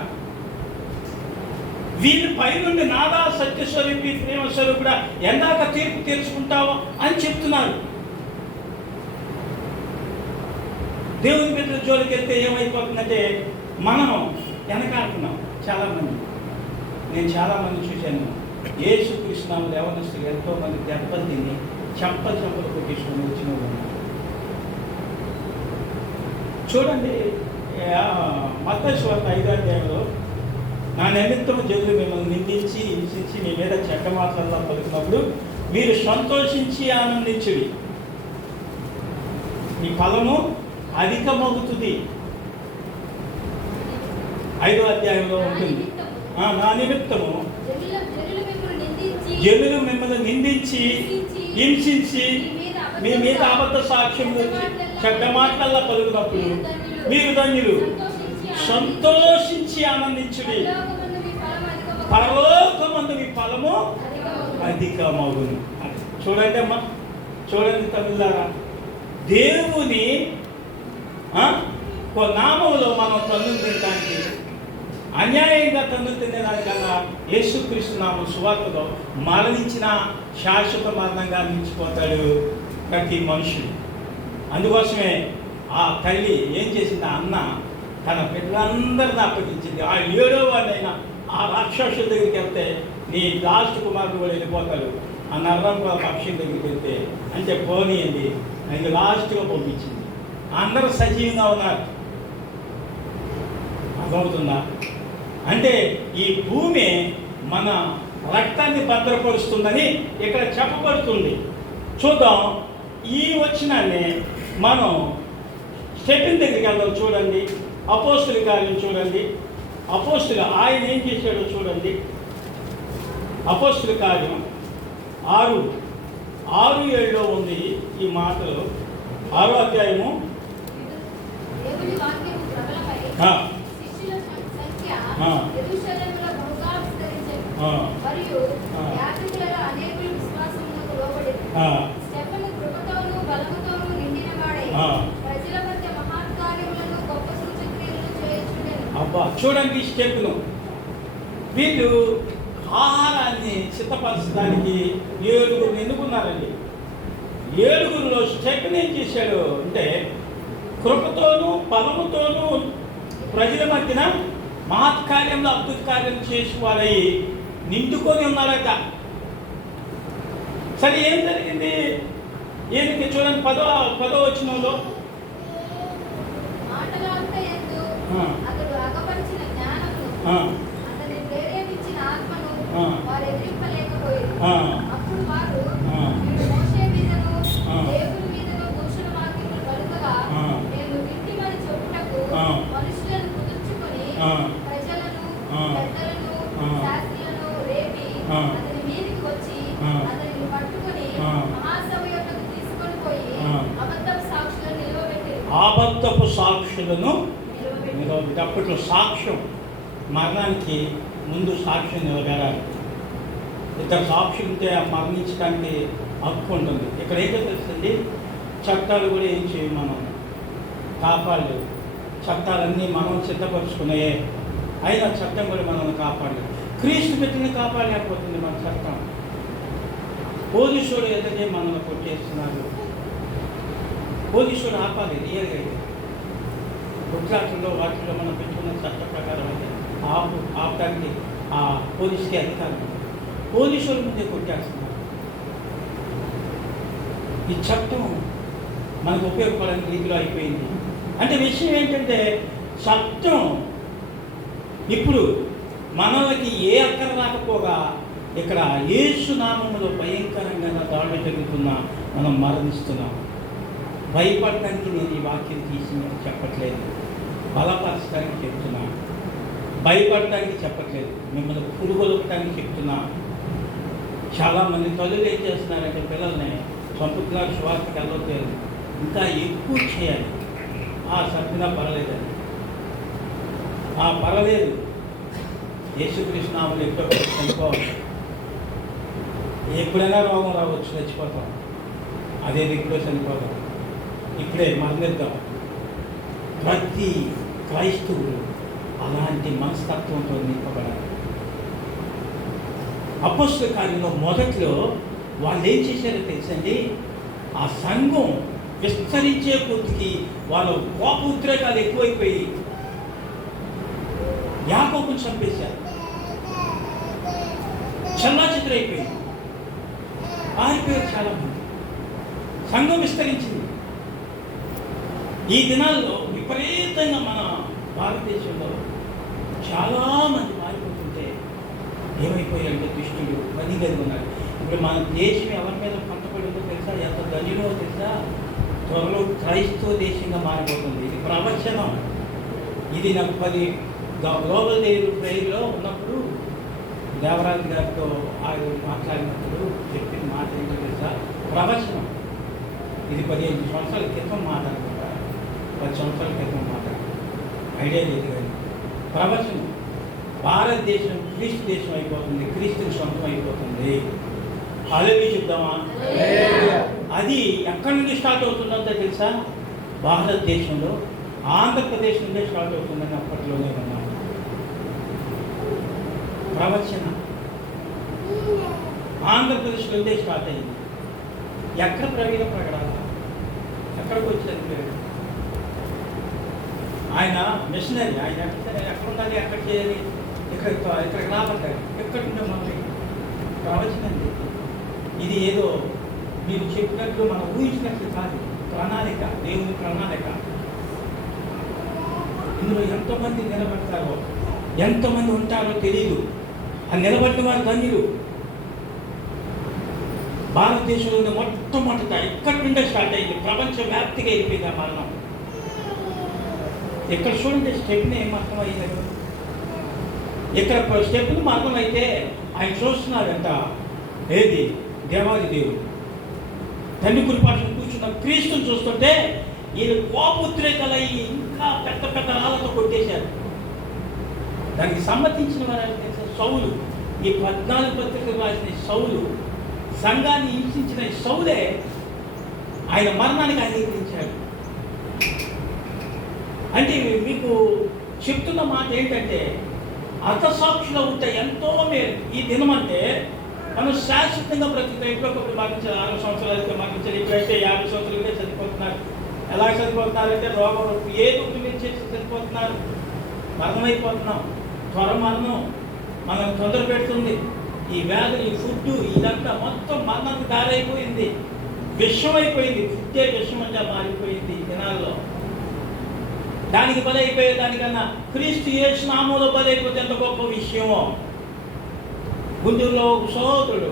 వీరి పైనుండి నాదా సత్యస్వరూపి ప్రేమస్వరూపుడా ఎందాక తీర్పు తీర్చుకుంటావో అని చెప్తున్నారు. దేవుని బిడ్డల జోలికి వెళ్తే ఏమైపోతుందంటే మనం వెనకాడుతున్నాం. చాలామంది, నేను చాలామంది చూశాను. యేసుకృష్ణాలు యవనస్తులు ఎంతోమంది దెబ్బలు తిని చెంపలు కొట్టించుకొని వచ్చిన ఉన్నారు. చూడండి మత్తయి సువార్త 5వ అధ్యాయంలో నా నిమిత్తము జనులు మిమ్మల్ని నిందించి హింసించి మీ మీద చెడ్డ మాటలలో పలుకున్నప్పుడు మీరు సంతోషించి ఆనందించుడి, మీ ఫలము అధికమవుతుంది. 5వ అధ్యాయంలో ఉంటుంది. నా నిమిత్తము జనులు మిమ్మల్ని నిందించి హింసించి మీ మీద అబద్ధ సాక్ష్యం చెడ్డ మాటల్లో పలుకున్నప్పుడు మీరు ధన్యులు, సంతోషించి ఆనందించుడి, పరలోకమందు మీ ఫలము అధికమగును. చూడండి అమ్మా, చూడండి తమిళారా, దేవుని నామంలో మనం తన్నులు తినడానికి, అన్యాయంగా తన్నులు తినేదానికన్నా యేసుక్రీస్తు నామం సువార్తలో మరణించిన శాశ్వత మరణంగా నిలిచిపోతాడు ప్రతి మనుషుడు. అందుకోసమే ఆ తల్లి ఏం చేసింది? అన్న తన బిడ్డలందరిని అప్పగించింది. ఆ 7వ వాడినైనా ఆ రాక్షసుల దగ్గరికి వెళ్తే నీ లాస్ట్ కుమారుడు కూడా వెళ్ళిపోతాడు, ఆ నర్రంప పక్షుల దగ్గరికి వెళ్తే అంటే పోనీయండి అది లాస్ట్గా పంపించింది. అందరూ సజీవంగా ఉన్నారు. అర్థమవుతుందా? అంటే ఈ భూమి మన రక్తాన్ని భద్రపరుస్తుందని ఇక్కడ చెప్పబడుతుంది. చూద్దాం. ఈ వచనాన్ని మనం స్టెఫెన్ దగ్గరికి వెళ్దాం. చూడండి, అపోస్తుల కార్యం చూడండి. అపోస్తులు ఆయన ఏం చేశాడో చూడండి. అపోస్తుల కార్యం 6:7 ఉంది ఈ మాటలు. 6వ అధ్యాయము. అబ్బా చూడండి స్టెప్ను. వీళ్ళు ఆహారాన్ని సిద్ధపరచడానికి 7 ఎన్నుకున్నారండి. 7లో స్టెప్ని ఏం చేశాడు అంటే కృపతోనూ బలముతోనూ ప్రజల మధ్యన మహత్కార్యంలో అద్భుత కార్యం చేసి వాళ్ళయి నిండుకొని ఉన్నారట. సరే ఏం జరిగింది? ఏంటి చూడండి 10వ వచనంలో ఆ, అప్పుడు వారు ఆ. వీడు మోషే మీదను ఆ. దేవుని మీదను దూషణ వాక్యములు పలుకగా ఆ. మేము వింటిమని చెప్పుటకు ఆ. మనుషులను కుదుర్చుకొని ఆ. ప్రజలను ఆ. పెద్దలను ఆ. శాస్త్రులను రేపి ఆ. అతని మీదికి వచ్చి ఆ. అతనిని పట్టుకొని ఆ. మహాసభ యొక్కకు తీసుకొని పోయి ఆ. అబద్ధపు సాక్షులను నిలవబెట్టి అబద్ధపు సాక్షులను నిలవబెట్టి నిలబెట్టి అప్పట్లో సాక్ష్యం మరణానికి ముందు సాక్ష్యం నిలబెడాలి. ఇద్దరు సాక్షులు ఉంటే ఆ మరణించడానికి హక్కు ఉంటుంది. ఇక్కడ ఏంటో తెలుస్తుంది, చట్టాలు కూడా ఏం చేయం, మనం కాపాడలేదు. చట్టాలన్నీ మనం సిద్ధపరుచుకున్నాయే, అయినా చట్టం కూడా మనల్ని కాపాడలేదు. క్రీస్తు పెట్టిన కాపాడలేకపోతుంది మన చట్టం. పోలీసుడు ఎదుటే మనల్ని కొట్టేస్తున్నారు. పోలీసుడు ఆపాలి రియల్గా అయితే. గుట్లాటల్లో వాటిల్లో మనం పెట్టుకున్న చట్ట ప్రకారం అయితే ఆపడానికి ఆ పోలీసుకి అధికారం ఉంది. పోలీసుల ముందే కొట్టేస్తున్నారు. ఈ చట్టం మనకు ఉపయోగపడని రీతిలో అయిపోయింది. అంటే విషయం ఏంటంటే, చట్టం ఇప్పుడు మనకి ఏ అక్కర రాకపోగా ఇక్కడ యేసు నామములో భయంకరంగా దాడులు జరుగుతున్నా మనం మరణిస్తున్నాం. భయపడటానికి నేను ఈ వాక్యం తీసి మీకు చెప్పట్లేదు, బలపరచడానికి చెప్తున్నా. భయపడటానికి చెప్పట్లేదు, మిమ్మల్ని పురుగొలపడానికి చెప్తున్నా. చాలామంది తల్లులు ఏం చేస్తున్నారంటే పిల్లల్ని చంపుతున్నారు, శ్వాసకి వెళ్ళలేదు, ఇంకా ఎక్కువ చేయాలి. చంపినా పర్వాలేదని, పర్వాలేదు, యేసుక్రీస్తు నామములో ఎక్కువ చనిపోవాలి. ఎప్పుడైనా రోగం రావచ్చు, చచ్చిపోతాం. అదే ఇప్పుడే చనిపోతాం, ఇప్పుడే మరణిద్దాం. ప్రతి క్రైస్తవులు అలాంటి మనస్తత్వంతో నింపబడాలి. అపొస్తలుల కార్యంలో మొదట్లో వాళ్ళు ఏం చేశారో తెలుసండి, ఆ సంఘం విస్తరించే కొద్దికి వాళ్ళ కోప ఉద్రేకాలు ఎక్కువైపోయి యాకోబుని చంపేశారు. చల్లాచెదురైపోయింది, ఆరిపోయారు చాలామంది. సంఘం విస్తరించింది. ఈ దినాల్లో విపరీతంగా మన భారతదేశంలో చాలామంది మారిపోతుంటే ఏమైపోయారంటే దుష్టులు మదిగది ఉన్నారు. ఇప్పుడు మన దేశం ఎవరి మీద పంటపడిందో తెలుసా, ఎంత ధనిలో తెలుసా? త్వరలో క్రైస్తవ దేశంగా మారిపోతుంది. ఇది ప్రవచనం. ఇది నాకు 10 గ్లోబల్ డే ప్రేయర్లో ఉన్నప్పుడు దేవరాజు గారితో ఆయన మాట్లాడినప్పుడు చెప్పిన మాట ఏంటో తెలుసా? ప్రవచనం. ఇది 15 సంవత్సరాల క్రితం మాట అనుకుంటా, 10 సంవత్సరాల క్రితం మాట, ఐడియా లేదు కానీ ప్రవచనం. భారతదేశం క్రీస్తు దేశం అయిపోతుంది, క్రీస్తుని సొంతం అయిపోతుంది. హల్లెలూయా చెప్దామా? అది ఎక్కడి నుండి స్టార్ట్ అవుతుందంటే తెలుసా? భారతదేశంలో ఆంధ్రప్రదేశ్ నుండే స్టార్ట్ అవుతుందని అప్పట్లోనే ఉన్నాను. ప్రవచన ఆంధ్రప్రదేశ్ నుండే స్టార్ట్ అయింది. ఎక్కడ ప్రవీణ ప్రకటన, ఎక్కడికి వచ్చారు ఆయన మిషనరీ. ఆయన ఎక్కడ ఉండాలి, ఎక్కడ చేయాలి, ఇక్కడికి రాబడ్డారు. ఎక్కడి నుండో మనకి ప్రవచనం. ఇది ఏదో మీరు చెప్పినట్లు మనం ఊహించినట్లు కాదు, ప్రణాళిక, దేవుని ప్రణాళిక. ఇందులో ఎంతోమంది నిలబడతారో, ఎంతోమంది ఉంటారో తెలియదు. ఆ నిలబడిన వారు ధన్యులు. భారతదేశంలోనే మొట్టమొదట ఇక్కడి నుండే స్టార్ట్ అయింది, ప్రపంచ వ్యాప్తిగా అయిపోయింది ఆ మరణం. ఇక్కడ చూడండి, స్టెప్ని ఏం అర్థమయ్యింది. ఇక్కడ స్టెప్ని మరణం అయితే ఆయన చూస్తున్నారంట. ఏది? దేవాది దేవుడు తండ్రి కురిపాటును కూర్చున్న క్రీస్తుని చూస్తుంటే ఈయన కోపోద్రేకాలయ్యి ఇంకా పెద్ద పెద్ద రాళ్ళతో కొట్టేశారు. దానికి సమ్మతించిన వారు సౌలు. ఈ 14 పత్రికలు రాసిన సౌలు, సంఘాన్ని హింసించిన సౌలే ఆయన మరణానికి అంగీకరించాడు. అంటే మీకు చెప్తున్న మాట ఏంటంటే, అర్థసాక్షులు ఉంటే ఎంతో మేలు. ఈ దినం అంటే మనం శాశ్వతంగా బ్రతుకుతాం. ఎప్పుడొకప్పుడు మరణించారు, 6 సంవత్సరాలకి మరణించారు. ఇప్పుడైతే 50 సంవత్సరాలకే చనిపోతున్నారు. ఎలా చనిపోతున్నారంటే రోగం ఏదో మీరు చేసి చనిపోతున్నారు. మరణమైపోతున్నాం. త్వర మరణం మనం తొందర పెడుతుంది. ఈ వ్యాధులు, ఈ ఫుడ్, ఇదంతా మొత్తం మరణానికి దారైపోయింది. విషం అయిపోయింది. ఫుడ్డే విషం అంటే మారిపోయింది ఈ దినాల్లో. దానికి బలైపోయే దానికన్నా క్రీస్తు యేసు నామములో బలైపోతే ఎంత గొప్ప విషయమో. గుంటూరులో ఒక సోదరుడు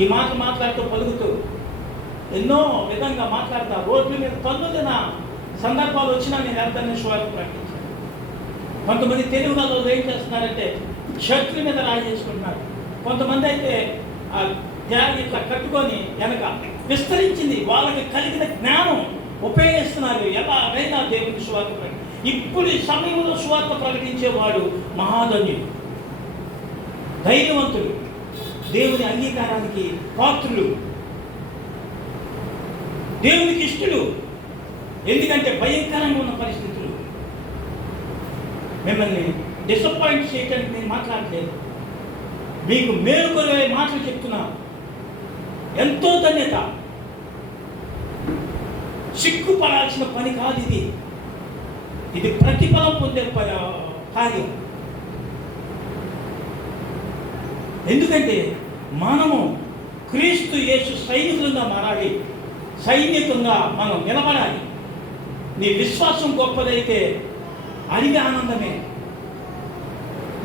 ఈ మాట మాట్లాడుతూ పలుకుతూ ఎన్నో విధంగా మాట్లాడతా రోడ్ల మీద తన్నుదిన సందర్భాలు వచ్చినా నేను వెళ్తానే సువార్త ప్రకటించాను. కొంతమంది తెలుగు వాళ్ళు ఏం చేస్తున్నారంటే షర్ట్ల మీద రాయి చేసుకుంటున్నారు. కొంతమంది అయితే ఆ బ్యాగ్ ఇట్లా కట్టుకొని వెనక విస్తరించింది వాళ్ళకి కలిగిన జ్ఞానం ఉపయోగిస్తున్నారు. ఎలాగైనా దేవుని సువార్త ఇప్పుడు ఈ సమయంలో సువార్త ప్రకటించేవాడు మహాధన్యుడు, ధైర్యవంతుడు, దేవుని అంగీకారానికి పాత్రులు, దేవునికి ఇష్టడు. ఎందుకంటే భయంకరంగా ఉన్న పరిస్థితులు. మిమ్మల్ని డిసప్పాయింట్ చేయడానికి నేను మాట్లాడలేదు, మీకు మేలుకొనే మాటలు చెప్తున్నా. ఎంతో ధన్యత, సిగ్గుపడాల్సిన పని కాదు ఇది. ఇది ప్రతిఫలం పొందే కార్యం. ఎందుకంటే మనము క్రీస్తు యేసు సైనికులుగా మారాలి, సైనికంగా మనం నిలబడాలి. నీ విశ్వాసం గొప్పదైతే అడిగే ఆనందమే.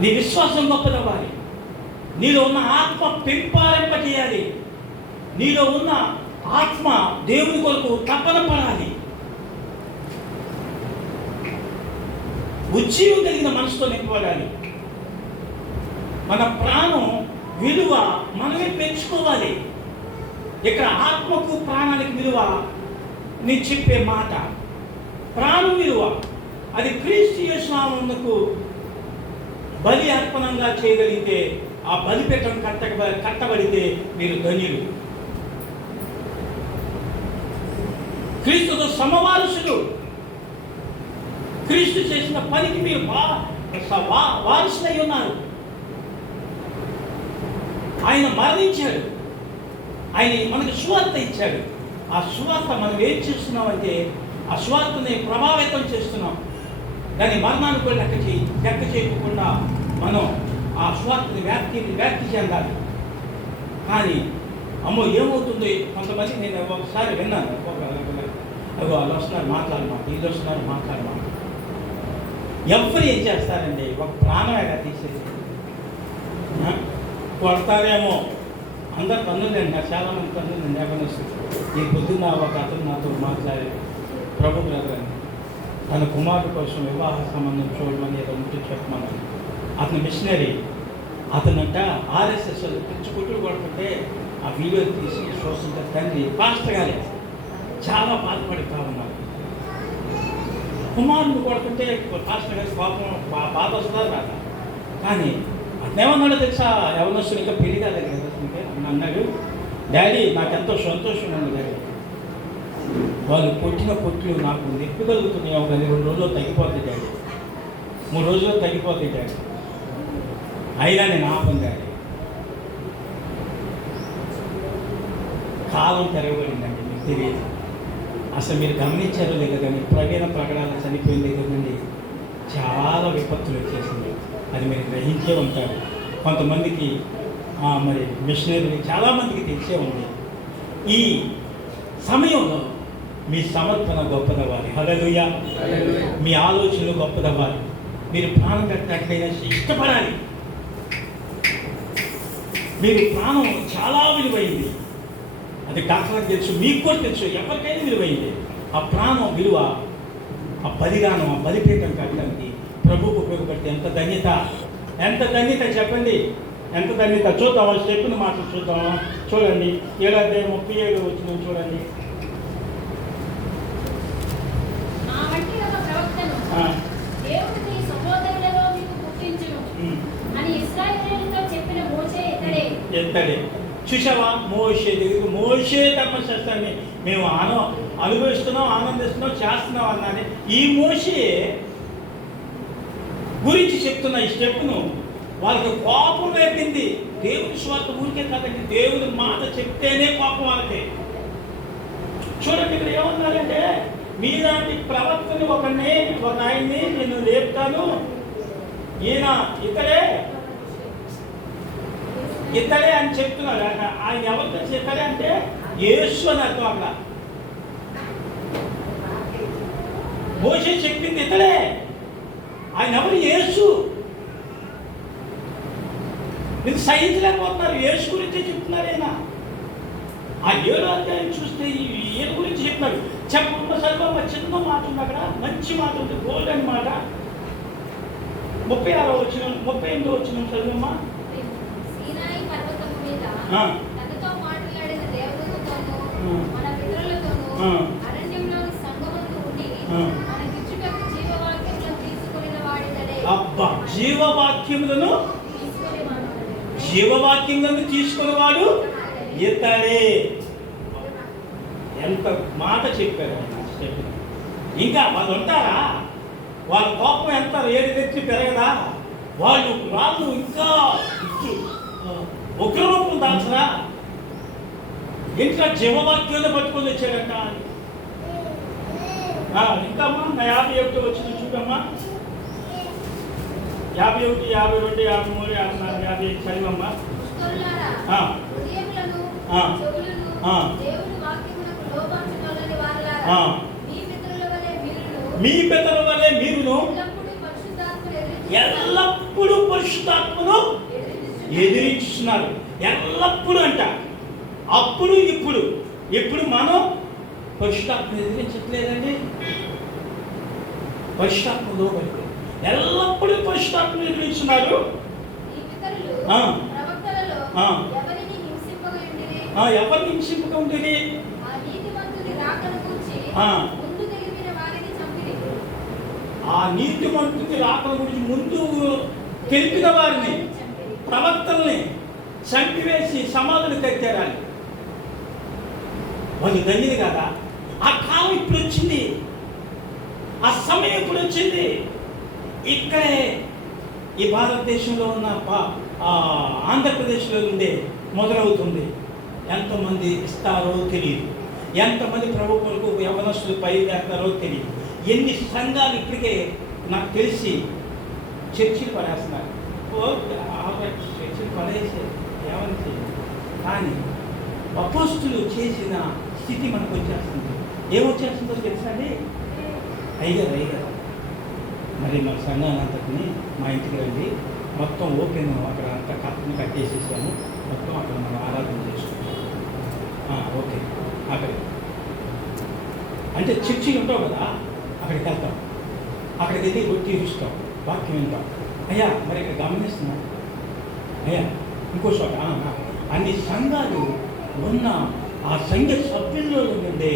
నీ విశ్వాసం గొప్పదవ్వాలి. నీలో ఉన్న ఆత్మ పెంపారింపజేయాలి. నీలో ఉన్న ఆత్మ దేవుని కొరకు తపన పడాలి. ఉజ్జీవం కలిగిన మనసుతో నింపబడాలి. మన ప్రాణం విలువ మనమే పెంచుకోవాలి. ఇక్కడ ఆత్మకు ప్రాణానికి విలువ నేను చెప్పే మాట. ప్రాణం విలువ అది క్రీస్తు యేసు నామమునకు బలి అర్పణంగా చేయగలిగితే, ఆ బలిపీఠం కట్టబడితే మీరు ధన్యులు. క్రీస్తుతో సమవారసులు. క్రీస్తు చేసిన పనికి మీరు వారసులై ఉన్నారు. ఆయన మరణించాడు, ఆయన మనకు సువార్త ఇచ్చాడు. ఆ సువార్త మనం ఏం చేస్తున్నామంటే ఆ సువార్తని ప్రభావితం చేస్తున్నాం. దాని మరణాన్ని కూడా లెక్క చేయకుండా మనం ఆ సువార్తని వ్యాప్తి చెందాలి. కానీ అమ్మో ఏమవుతుంది, కొంతమంది నేను ఒకసారి విన్నాను, వాళ్ళు వస్తున్నారు మాట్లాడమాట, వీళ్ళు వస్తున్నారు మాట్లాడమాట. ఎవరు ఏం చేస్తారండి, ఒక ప్రాణమేగా తీసేసి కొడతారేమో. అందరు పన్నులు అంటారు, చాలామంది పన్నులు లేకపోతే. ఈ పొద్దున్న ఒక అతను నాతో మాట్లాడే ప్రభు బ్రదర్ అని, తన కుమారుడు కోసం వివాహ సంబంధం చూడమని ఏదో ఉంటే చెప్పమని. అతను మిషనరీ. అతనంట ఆర్ఎస్ఎస్ పిచ్చి కుట్టులు కొడుతుంటే ఆ వీడియో తీసి సోషల్ తండ్రి పాస్టర్ గారే చాలా బాధపడుతూ ఉన్నారు. కుమారుడు కొడుతుంటే పాస్టర్ గారి పాపం బాధ వస్తుందా రాదా. కానీ అతనేమన్నాడో తెలుసా, యవనస్తులు ఇంకా పెళ్లి కాలేదు కదా అన్నాడు, డాడీ నాకెంతో సంతోషం ఉంది డాడీ, వాళ్ళు కొట్టిన పొట్లు నాకు నెప్పగలుగుతున్నాయి, ఒక 2 రోజుల్లో తగ్గిపోతాయి డాడీ, 3 రోజుల్లో తగ్గిపోతాయి డాడీ, అయినా నేను ఆపను డాడీ. కాలం తెరవబడిందండి, మీకు తెలియదు. అసలు మీరు గమనించారో లేదు కానీ ప్రవీణ ప్రకటన చనిపోయింది కదండి, చాలా విపత్తులు వచ్చేసింది. అది మీరు గ్రహించే ఉంటారు. కొంతమందికి మరి మిషనరీ చాలామందికి తెలిసే ఉంది. ఈ సమయంలో మీ సమర్పణ గొప్పదవ్వాలి. హల్లెలూయా. మీ ఆలోచనలు గొప్పదవ్వాలి. మీరు ప్రాణం పెట్టినట్లయినా ఇష్టపడాలి. మీరు ప్రాణం చాలా విలువైంది. అది డాక్టర్కి తెలుసు, మీకు కూడా తెలుసు, ఎవరికైనా విలువైంది. ఆ ప్రాణం విలువ, ఆ బలిదానం, ఆ బలిపీఠం కట్టడానికి ప్రభువుకు ఉపయోగపడితే ఎంత ధన్యత, ఎంత ధన్యత చెప్పండి, ఎంత ధన్యత. చూద్దాం, వాళ్ళు చెప్పిన మాటలు చూద్దాం. చూడండి 7:37 వచ్చిన చూడండి. ఎత్తడే. చూసావా, మోషే దగ్గరికి, మోషే ధర్మశాస్త్రాన్ని మేము అనుభవిస్తున్నాం, ఆనందిస్తున్నాం, చేస్తున్నాం అన్నానే. ఈ మోషే గురించి చెప్తున్న ఈ స్టెప్ను వాళ్ళకి కోపం రేపింది. దేవుని స్వార్థ ఊరికే కాదండి, దేవుని మాట చెప్తేనే కోపం వాళ్ళకి. చూడండి ఇక్కడ ఏమన్నారంటే, మీలాంటి ప్రవక్తని ఒక ఆయన్ని నేను లేపుతాను, ఈయన ఇతడే అని చెప్తున్నాడు. ఆయన ఎవరితో ఇతడే అంటే యేసు అని అర్థం. అక్కడ మోషే చెప్పింది ఇతడే, ఆయన ఎవరు? యేసు. మీరు సహించలేకపోతున్నారు, యేసు గురించే చెప్తున్నారు. ఆయన ఆ 7వ అధ్యాయం చూస్తే ఈయన గురించి చెప్పాడు. చెప్పమ్మ సరిపమ్మ చిన్న మాట ఉంది అక్కడ, మంచి మాట ఉంది, గోల్డెన్ మాట. 36వ వచనం 38వ వచనం చదివమ్మా. సీనాయి పర్వతము మీద తనతో మాట్లాడిన దేవదూతతోనూ మన పితరులతోనూ అరణ్యంలోని సంగమందు ఉండి మనకిచ్చుటకు జీవవాక్యములను తీసుకొనిన వాడితడే. అబ్బా, జీవవాక్యములను తీసుకునేవాడు ఇతడే. ఎంత మాట చెప్పారు చెప్పిన. ఇంకా వాళ్ళు ఉంటారా? వాళ్ళ కోపం ఎంత ఏడుగెత్తి పెరగదా? వాళ్ళు రాళ్ళు ఇంకా ఉగ్రరూపం దాల్చరా? ఇంకా జీవవాక్యాన్ని పట్టుకొని వచ్చాడట. ఇంకా అమ్మా 51 వచ్చింది చూడమ్మా. 51, 52, 53, 54, 55 చదివమ్మా. మీ పితరుల వలె మీరును ఎల్లప్పుడూ పరిశుద్ధాత్మను ఎదిరించుతున్నారు. ఎల్లప్పుడూ అంట. అప్పుడు ఇప్పుడు మనం పరిశుద్ధాత్మను ఎదిరించట్లేదండి. పరిశుద్ధాత్మలో ఎల్లప్పుడూ పరిశుద్ధాత్మను ఎదిరించున్నారు. ఎవరిని హింసింపగా ఉండేది? ఆ నీతిమంతుని రాకడ గురించి ముందు తెలిపిన వారిని, ప్రవక్తల్ని చంపివేసి సమాధులు కట్టారు. వాళ్ళు ధన్యులు కదా. ఆ కాలం ఇప్పుడు వచ్చింది, ఆ సమయం ఇప్పుడు వచ్చింది. ఇక్కడే ఈ భారతదేశంలో ఉన్న ఆంధ్రప్రదేశ్లో ఉండే మొదలవుతుంది. ఎంతమంది ఇస్తారో తెలియదు, ఎంతమంది ప్రభు కొరకు యవనస్తులు పైదేస్తారో తెలియదు. ఎన్ని సంఘాలు ఇప్పటికే నాకు తెలిసి చర్చిలు పడేస్తున్నారు. చర్చిలు పడేసే ఏమని చేయాలి? కానీ అపోస్తులు చేసిన స్థితి మనకు వచ్చేస్తుంది. ఏమొచ్చేస్తుందో తెలుసా అండి? అయ్యారు మరి మన సంఘానంతటిని మా ఇంటికి రండి, మొత్తం ఓపెన్ అక్కడ అంతా కట్టని కట్టేసేసాము, మొత్తం అక్కడ మనం ఆరాధన చేసుకుంటాం. ఓకే, అక్కడికి అంటే చర్చిలు ఉంటావు కదా, అక్కడికి వెళ్తాం. అక్కడికి వెళ్ళి రొట్టి తీరుస్తాం, వాక్యం వింటాం. అయ్యా మరి ఇక్కడ గమనిస్తున్నాం అయ్యా ఇంకో చోట అన్ని సంఘాలు ఉన్న ఆ సంఘ సభ్యుల్లో నుండి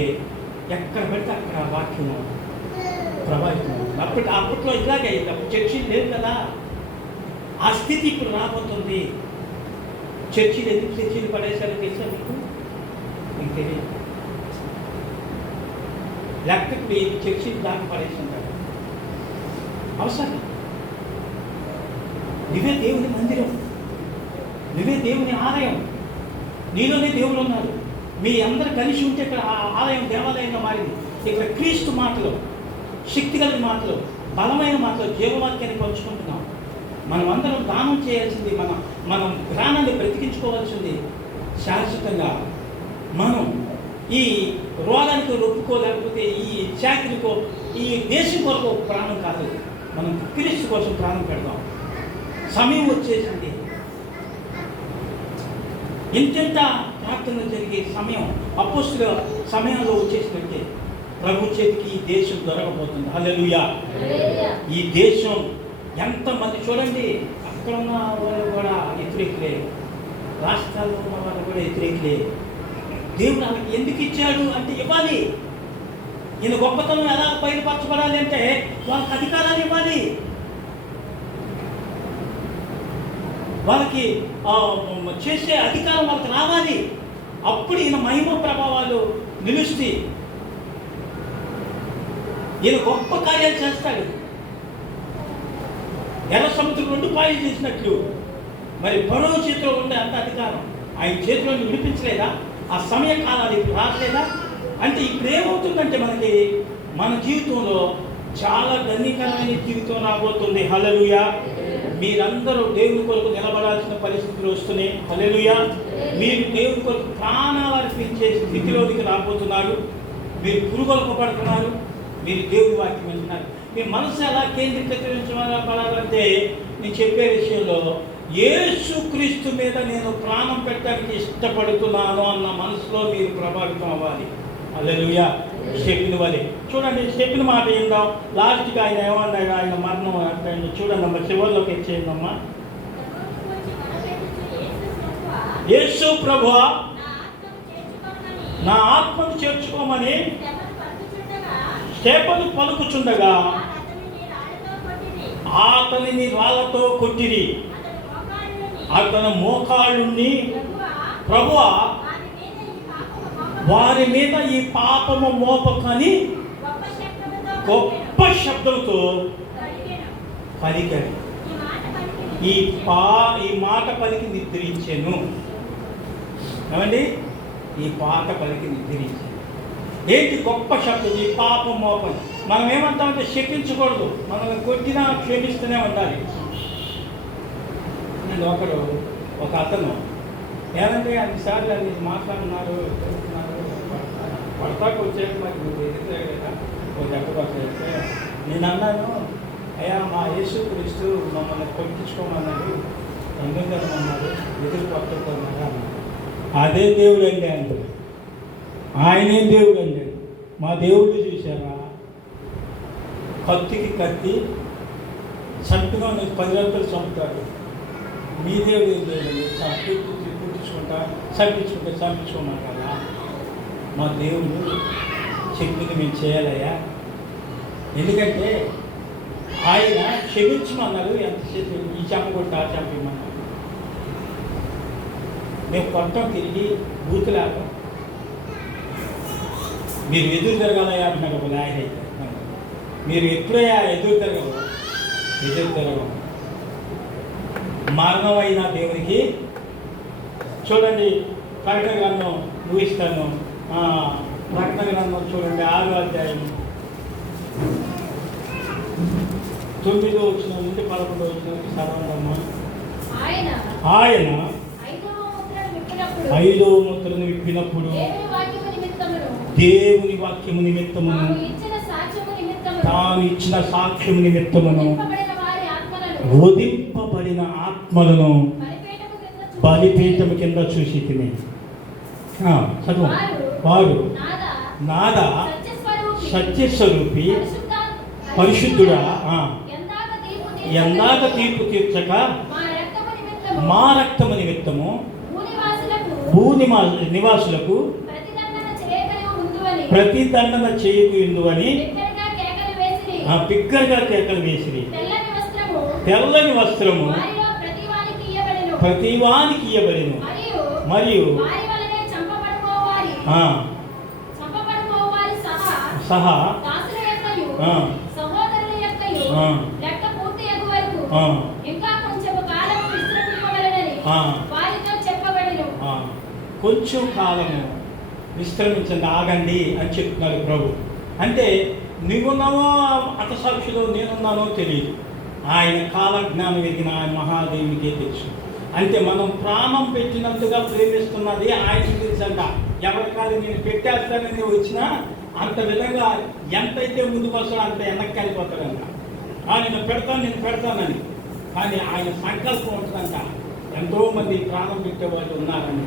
ఎక్కడ పడితే అక్కడ వాక్యం ప్రభావితం. అప్పట్లో ఇలాగే అప్పుడు చర్చిలు లేదు కదా. ఆ స్థితి ఇప్పుడు రాబోతుంది. చర్చిలు ఎందుకు చర్చిలు పడేశారో తెలుసా మీకు తెలియదు. లేకపోతే చర్చిలు దాకా పడేసి ఉంటారు. అవసరం. నువ్వే దేవుని మందిరం, నువ్వే దేవుని ఆలయం, నీలోనే దేవుడు ఉన్నారు. మీ అందరు కలిసి ఉంటే ఇక్కడ ఆలయం దేవాలయంగా మారింది. ఇక్కడ క్రీస్తు మాటలు, శక్తి కలిగిన మాటలు, బలమైన మాటలు, జీవవాక్యాన్ని పంచుకుంటున్నాం. మనం అందరం దానం చేయాల్సింది, మనం ప్రాణాన్ని బ్రతికించుకోవాల్సింది శాశ్వతంగా. మనం ఈ రోగానికి ఒప్పుకోలేకపోతే ఈ చాకరికో ఈ దేశం కొరకు ప్రాణం కాదు, మనం క్రీస్తు కోసం ప్రాణం పెడతాం. సమయం వచ్చేసింది. ఇంత ప్రార్థన జరిగే సమయం అపోస్తుల సమయంలో వచ్చేసినట్టే ప్రభు చేతికి ఈ దేశం దొరకబోతుంది. హల్లెలూయా. ఈ దేశం ఎంతమంది చూడండి, అక్కడ ఉన్న వాళ్ళు కూడా వ్యతిరేకులే, రాష్ట్రాల్లో ఉన్న వాళ్ళు కూడా వ్యతిరేకులే. దేవుడు వాళ్ళకి ఎందుకు ఇచ్చాడు అంటే ఇవ్వాలి. ఈయన గొప్పతనం ఎలా బయలుపరచబడాలి అంటే వాళ్ళకి అధికారాలు ఇవ్వాలి, వాళ్ళకి చేసే అధికారం వాళ్ళకి రావాలి. అప్పుడు ఈయన మహిమ ప్రభావాలు నిలుస్తాయి. ఈయన గొప్ప కార్యాలు చేస్తాడు. ఎర్ర సముద్రం 2 పాయలు చేసినట్లు మరి ఫరో చేతిలో ఉండే అంత అధికారం ఆయన చేతిలో విడిపించలేదా? ఆ సమయ కాలాలు ఇప్పుడు రావట్లేదా? అంటే ఇప్పుడు ఏమవుతుందంటే మన జీవితంలో చాలా ధన్యకరమైన జీవితం రాబోతుంది. హల్లెలూయా. మీరందరూ దేవుని కొరకు నిలబడాల్సిన పరిస్థితులు వస్తున్నాయి. హల్లెలూయా. మీరు దేవుని కొరకు ప్రాణాలు అర్పించే స్థితిలోనికి రాబోతున్నారు. మీరు పురుగొల్పబడుతున్నారు. మీరు దేవుని వాక్యం వింటున్నారు. మీ మనసు ఎలా కేంద్రీకరించబడాలంటే నేను చెప్పే విషయంలో యేసుక్రీస్తు మీద నేను ప్రాణం పెట్టడానికి ఇష్టపడుతున్నాను అన్న మనసులో మీరు ప్రభావితం అవ్వాలి. హల్లెలూయా. స్టెఫెను వలె చూడండి, స్టెఫెను మాట ఏందాం. లాస్ట్కి ఆయన ఏమన్నాడు, ఆయన మరణం అంటే చూడండి అమ్మ, చివరిలోకి వచ్చేయండమ్మా. యేసు ప్రభువా నా ఆత్మను చేర్చుకోమని స్టెఫెను పలుకుచుండగా అతనిని రాళ్లతో కొట్టిరి. అతని మోకాళ్ళుని ప్రభువా వారి మీద ఈ పాపము మోపకని గొప్ప శబ్దంతో పలికాడు. ఈ మాట పలికి నిద్రించెను. ఏమండి, ఈ పాట పలికి నిద్రించెను. ఏంటి గొప్ప శబ్దం? ఈ పాపం మోపని. మనం ఏమంటామంటే శపించకూడదు, మనం కొట్టినా క్షమిస్తూనే ఉండాలి. నేను ఒక అతను ఏమంటే అన్నిసార్లు అన్ని మాట్లాడుతున్నారు, పడతాకు వచ్చాక మరి నువ్వు ఎదుగుతాయి కదా ఒక దెబ్బకొస్తే నేను అన్నాను, అయ్యా మా యేసుక్రీస్తు మమ్మల్ని కొట్టించుకోమన్నాడు, ఎందుకు కదమన్నారు, ఎదురు పట్టుకోమన్నారు అన్నారు. అదే దేవుడు అండి అన్నాడు. ఆయనే దేవుడు అండి. మా దేవుడు చూసారా, కత్తికి కత్తి చంపుగా 10 రూపాయలు చంపుతాడు. మీ దేవుడు ఏం దేవుడు చంపించుకోమన్నారు కదా. మా దేవుడు చెప్పింది మేము చేయాలయ్యా. ఎందుకంటే ఆయన క్షమించమన్నారు. ఎంతసేపు ఈ చెంప కొట్టి ఆ చెంప ఇమ్మన్నారు. మేము కొట్టం తిరిగి బూతులాగా మీరు ఎదురు తిరగాలయ్యా అంటున్నారు ఒక ఆయన అయితే. మీరు ఎప్పుడయ్యా ఎదురు తిరగవు. మరణమైన దేవునికి చూడండి. ప్రకటన గ్రంథం ఊహిస్తాను. ప్రకటన గ్రంథం చూడండి 6వ అధ్యాయం 9వ వచనం నుండి 11వ వచనానికి చదవండమ్మా. ఆయన 5వ ముద్రను విప్పినప్పుడు దేవుని వాక్యము నిమిత్తమును తాను ఇచ్చిన సాక్ష్యము నిమిత్తమును ఉదింపబడిన ఆత్మలను బలిపీఠము కింద చూసి తిని చదువు. వారు నాద సత్యస్వరూపి పరిశుద్ధుడా, ఎందాక తీర్పు తీర్చక మా రక్తము నిమిత్తము నివాసులకు ప్రతిదండన చేయకు అని బిగ్గరగా కేకలు వేసిరి. తెల్లని వస్త్రము ప్రతివానికి ఇయ్యబడెను. మరియు సహా కొంచెం కాలము విశ్రమించండి, ఆగండి అని చెప్తున్నారు ప్రభు. అంటే నువ్వున్నావో హతసాక్షిలో నేనున్నానో తెలియదు. ఆయన కాలజ్ఞానం ఎదిగిన ఆయన మహాదేవునికే తెలుసు. అంటే మనం ప్రాణం పెట్టినంతగా ప్రేమిస్తున్నది ఆయనకి తెలుసంట. ఎవరికాదు నేను పెట్టేస్తానని వచ్చినా అంత విధంగా ఎంతైతే ముందుకు వస్తాడో అంత వెనక్కి వెళ్ళిపోతాడంట. నేను పెడతానని. కానీ ఆయన సంకల్పం ఉంటుందంట. ఎంతోమంది ప్రాణం పెట్టేవాళ్ళు ఉన్నారని.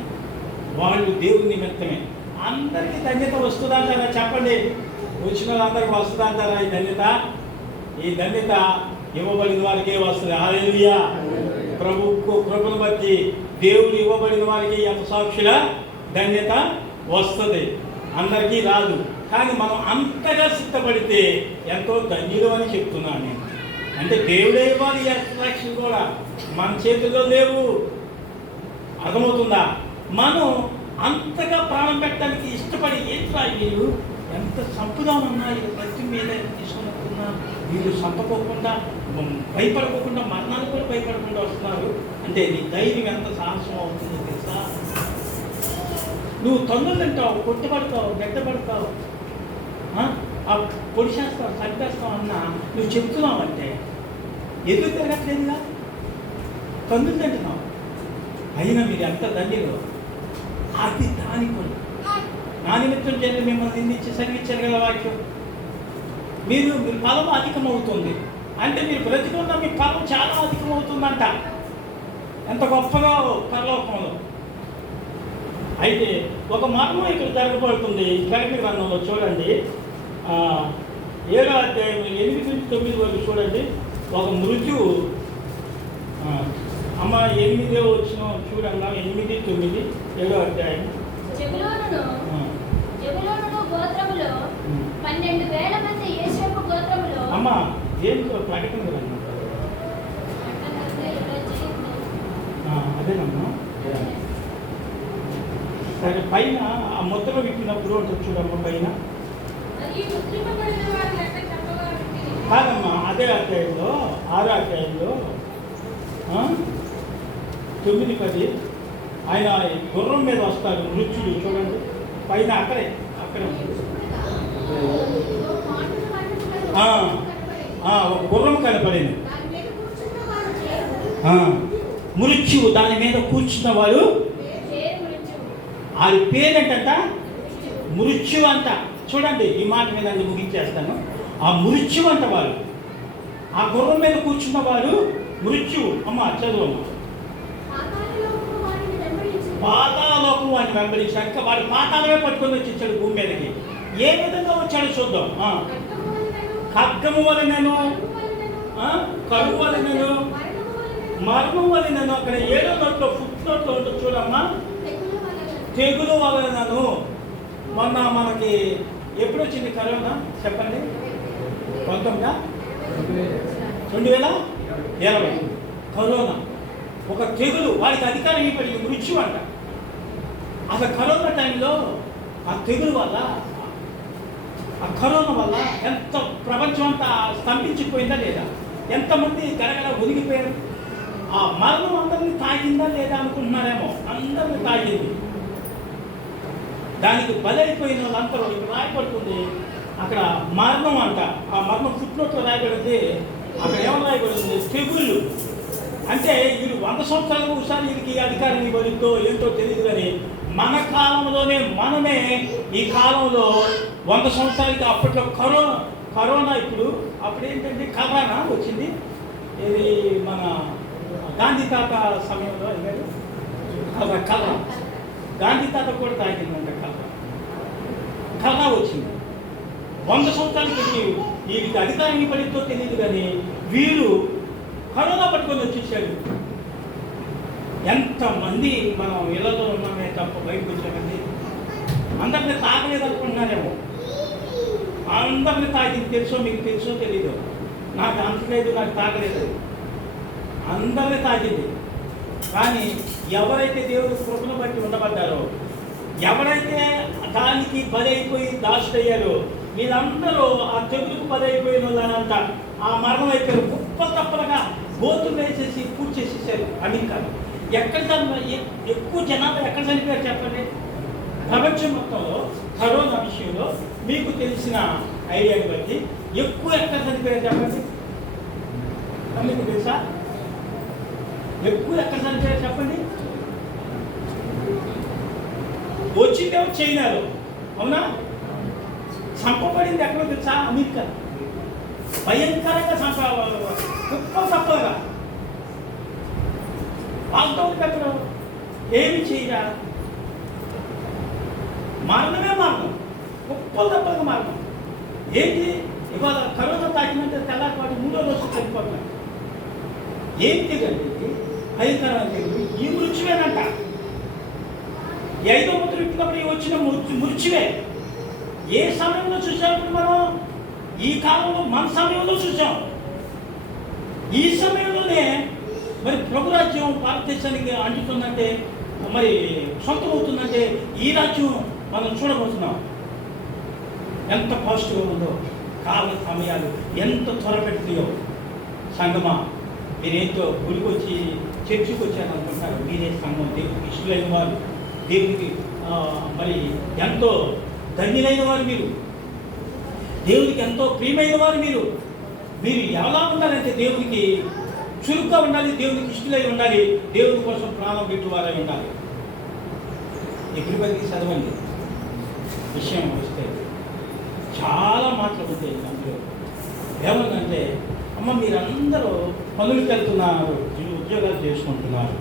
వాళ్ళు దేవుని నిమిత్తమే. అందరికీ ధన్యత వస్తుందంటారా? చెప్పండి. వచ్చిన వాళ్ళందరికీ వస్తుందంటారా ఈ ధన్యత? ఈ ధన్యత ఇవ్వబడిన వారికే వస్తుంది. హల్లెలూయా. ప్రభువును బట్టి దేవుడు ఇవ్వబడిన వారికి ఎంత సాక్షుల ధన్యత వస్తుంది. అందరికీ రాదు. కానీ మనం అంతగా సిద్ధపడితే ఎంతో ధన్యులు అని చెప్తున్నాను నేను. అంటే దేవుడే ఇవ్వాలి సాక్షులు కూడా, మన చేతుల్లో లేవు. అర్థమవుతుందా? మనం అంతగా ప్రాణం పెట్టడానికి ఇష్టపడి ఏంట్రా వీళ్ళు ఎంత చంపుదామన్నా వీళ్ళు ప్రతి మీద తీసుకున్నా వీళ్ళు చంపకోకుండా భయపడకోకుండా మరణానికి కూడా భయపడకుండా వస్తున్నారు. అంటే నీ ధైర్యం ఎంత సాహసం అవుతుందో తెలుసా? నువ్వు తొందరలు తింటావు, కొట్టుబడతావు, గడ్డపడతావు, పొడిచేస్తావు, చంపేస్తావు అన్నా నువ్వు చెప్తున్నావు అంటే ఎదురు తిరగట్లేదుగా, తొందరలు తింటున్నావు. అయినా మీరు ఎంత ధన్యులు. అది దాని పని. నా నిమిత్తం చేసి మిమ్మల్ని నిందించి సరివిచ్చారు కదా వాక్యం. మీరు ఫలం అధికమవుతుంది అంటే మీరు బ్రతికున్న మీ ఫలం చాలా అధికమవుతుందంట. ఎంత గొప్పగా పరలోకంలో. అయితే ఒక మర్మం ఇక్కడ జరగబడుతుంది. ప్రకటన గ్రంథంలో చూడండి, 7వ అధ్యాయం 8-9 వరకు చూడండి. ఒక మృత్యువు, అమ్మ 8వ వచ్చిన చూడమ్మా, 8-9 7వ అధ్యాయం. జెబూలూను గోత్రములో 12,000 మంది, యోసేపు గోత్రములో అమ్మ దేనికో ప్రకటన గ్రంథం అదేనమ్మా. సరే, పైన ఆ ముద్ర విప్పినప్పుడు ఉంటుంది చూడమ్మా, పైన కాదమ్మా, అదే అధ్యాయంలో 6వ అధ్యాయంలో 9-10 ఆయన గుర్రం మీద వస్తారు మృత్యుడు. చూడండి పైన అక్కడే ఒక గుర్రం కనపడింది. మృత్యువు దాని మీద కూర్చున్నవాడు, ఆయన పేరేంటంట మృత్యు అంట. చూడండి, ఈ మాట మీద ముగించేస్తాను. ఆ మృత్యు అంట వాడు, ఆ గుర్రం మీద కూర్చున్నవాడు మృత్యువు. అమ్మ చదువు. పాతాళలోకం వాడిని వెంబడించాడు. ఇంకా వాడి పాతాళమే పట్టుకొని వచ్చేసాడు భూమి మీదకి. ఏ విధంగా వచ్చాడో చూద్దాం. ఖడ్గము వలనను, కరువు వలనను, మరణం వలనను. అక్కడ 7వ నోట్లో ఫుట్ నోట్లో ఉంటుంది చూడమ్మా, తెగులు వలనను. మొన్న మనకి ఎప్పుడు వచ్చింది కరోనా చెప్పండి? 2020 కరోనా. ఒక తెగులు, వాడికి అధికారం ఇవ్వబడింది, మృత్యు అంట. అసలు కరోనా టైంలో ఆ తెగులు వల్ల, ఆ కరోనా వల్ల ఎంత ప్రపంచం అంతా స్తంభించిపోయిందా లేదా? ఎంతమంది గడగడ ఒదిగిపోయారు. ఆ మరణం అందరినీ తాకిందా లేదా అనుకుంటున్నారేమో. అందరినీ తాకింది. దానికి బలైపోయిన వాళ్ళందరూ ఇక్కడ రాయబడుతుంది. అక్కడ మరణం అంట. ఆ మరణం ఫుట్నోట్లో రాయబడింది. అక్కడ ఏమని రాయబడింది? తెగుళ్ళు. అంటే వీళ్ళు 100 సంవత్సరాలకు ఒకసారి వీరికి అధికారం ఇవ్వడంతో ఏంటో తెలియదు. కానీ మన కాలంలోనే మనమే ఈ కాలంలో 100 సంవత్సరాలకి అప్పట్లో కరోనా ఇప్పుడు అప్పుడు ఏంటంటే కరోనా వచ్చింది. ఇది మన గాంధీ తాత సమయంలో కరోనా, గాంధీ తాత కూడా తాగిందంట. కరోనా వచ్చింది. 100 సంవత్సరాలకి వీరికి అధికారం ఇవ్వడంతో తెలియదు. కానీ వీరు కరోనా పట్టుకొని వచ్చేసాడు. ఎంతమంది మనం ఇళ్లలో ఉన్నామే తప్ప బయటకు వచ్చామండి. అందరినీ తాగలేదు అనుకుంటున్నారేమో. అందరినీ తాగింది. తెలుసో మీకు తెలుసో తెలీదు, నాకు అంతలేదు, నాకు తాగలేదు. అందరినీ తాగింది. కానీ ఎవరైతే దేవుడి కృపను బట్టి ఉండబడ్డారో, ఎవరైతే దానికి బలైపోయి దాసుడయ్యారో, వీళ్ళందరూ ఆ తెగులకు బలైపోయిన వాళ్ళనంట ఆ మరణం అయిపోయారు. తప్పలుగా గోతులు వేసేసి పూర్తి చేసేసారు. అమెరికాలో ఎక్కడ ఎక్కువ జనాభా ఎక్కడ చనిపోయారు చెప్పండి? ప్రపంచం మొత్తంలో కరోనా విషయంలో మీకు తెలిసిన ఐడియాని బట్టి ఎక్కువ ఎక్కడ చనిపోయారు చెప్పండి? మీకు తెలుసా? ఎక్కువ ఎక్కడ చనిపోయారు చెప్పండి? వచ్చిందేమో చైనాలో, అవునా? చంపబడింది ఎక్కడో తెలుసా? అమెరికా. భయంకరంగా తప్పగా వాళ్ళతో పెట్టడం ఏమి చేయరా? మరణమే మరణం, తప్పగా మరణం. ఏంటి ఇవాళ కరోనా తాకినంటే తెల్లారిపాటి 3వ రోజు చనిపోతున్నాయి. ఏం తెగండి భయంకరమైన తెగులు. ఈ మృత్యువేనంట. 5వ ముద్ర ఇచ్చినప్పుడు వచ్చిన మృత్యువే. ఏ సమయంలో చూసాము మనం? ఈ కాలంలో మన సమయంలో చూసాం. ఈ సమయంలోనే మరి ప్రభు రాజ్యం భారతదేశానికి అంటుతుందంటే, మరి సొంతమవుతుందంటే ఈ రాజ్యం మనం చూడబోతున్నాం. ఎంత పాజిటివ్గా ఉందో, కాల సమయాలు ఎంత త్వరపెడుతాయో. సంగమా, మీరేంటో గుడికి వచ్చి చర్చికి వచ్చారనుకుంటారు. మీరే సంఘం, దేవుడికి ఇష్టలైన వారు, దేవుడికి మరి ఎంతో ధన్యులైన వారు మీరు, దేవుడికి ఎంతో ప్రియమైన వారు మీరు. మీరు ఎలా ఉండాలంటే దేవుడికి చురుగ్గా ఉండాలి, దేవుడికి ఇష్టలై ఉండాలి, దేవుడి కోసం ప్రాణం పెట్టువారై ఉండాలి. ఎగురుబడికి చదవండి. విషయం వస్తే చాలా మాటలు ఉంటాయి అందులో. ఏమన్నంటే, అమ్మ మీరందరూ పనులకు వెళ్తున్నారు, ఉద్యోగాలు చేసుకుంటున్నారు,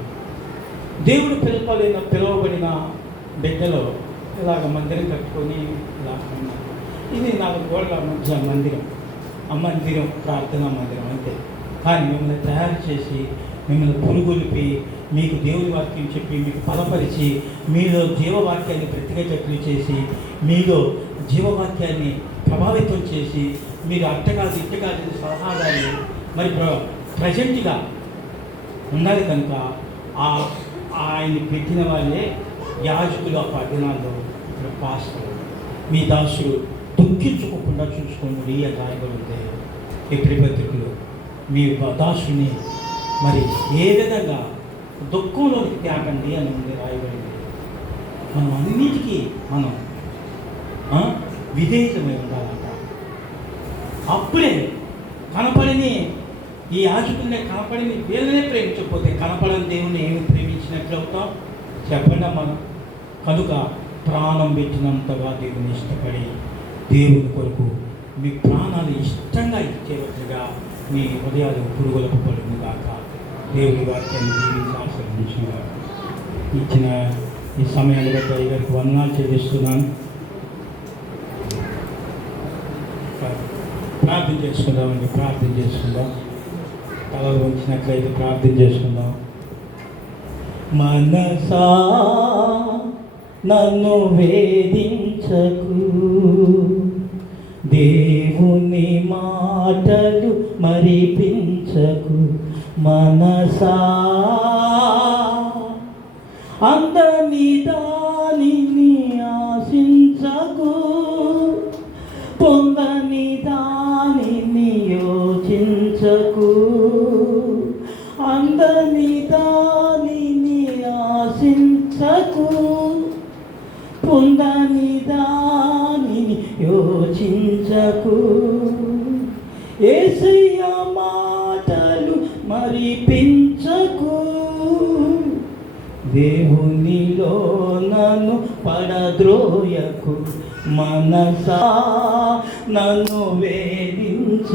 దేవుడు పిలువబడిన బిడ్డలో ఇలాగ మందిరం కట్టుకొని ఇలా ఉన్నారు. ఇది నాకు గోడల మధ్య మందిరం, ఆ మందిరం ప్రార్థనా మందిరం అంతే. కానీ మిమ్మల్ని తయారు చేసి, మిమ్మల్ని పురుగొలిపి, మీకు దేవుని వాక్యం చెప్పి, మీకు బలపరిచి, మీలో జీవవాక్యాన్ని బ్రతికేటట్లు చేసి, మీలో జీవవాక్యాన్ని ప్రభావితం చేసి, మీరు అట్టకాదు ఇట్టకాదు సలహాదాన్ని మరి ప్రజెంట్గా ఉండాలి. కనుక ఆయన్ని పెట్టిన వాళ్ళే యాజకులు. ఆ పట్టణాల్లో ఇక్కడ పాస్టర్ మీ దాసుడు దుఃఖించుకోకుండా చూసుకోండి అని రాయబడితే ఎప్పుడు పత్రికలు మీ దాసుని మరి ఏ విధంగా దుఃఖంలోకి తేకండి అని ఉంది రాయబడింది. మనం అన్నిటికీ మనం విధేయతమై ఉండాలంట. అప్పుడే కనపడని ఈ యాజకుల్నే కనపడిని వీళ్ళనే ప్రేమించకపోతే కనపడని దేవుని ఏమి ప్రేమించినట్లు అవుతాం చెప్పండి మనం. కనుక ప్రాణం పెట్టినంతగా దేవుని ఇష్టపడి దేవుని కొరకు మీ ప్రాణాలు ఇష్టంగా ఇచ్చేటట్లుగా మీ హృదయాలు పురుగులకు పడును కాక. దేవుని వాక్యాన్ని దీవించి ఆశీర్వదించిన ఇచ్చిన ఈ సమయాన్ని బట్టి అయ్యగారికి వందనాలు చెల్లిస్తున్నాను. ప్రార్థన చేసుకుందామండి, ప్రార్థన చేసుకుందాం. తలలు వంచినట్లయితే ప్రార్థన చేసుకుందాం. మనసా నన్ను వేధించకు, దేవుని మాటలు మరిపించకు. మనసా అందని దానిని ఆశించకు, పొందని దానిని యోచించకు. అందని దానిని ఆశించకు, పొందని దానిని యోచించకు. యేసయ్య మాటలు మరిపించకు, దేవునిలో నన్ను పడద్రోయకు. మనసా నన్ను వేధించ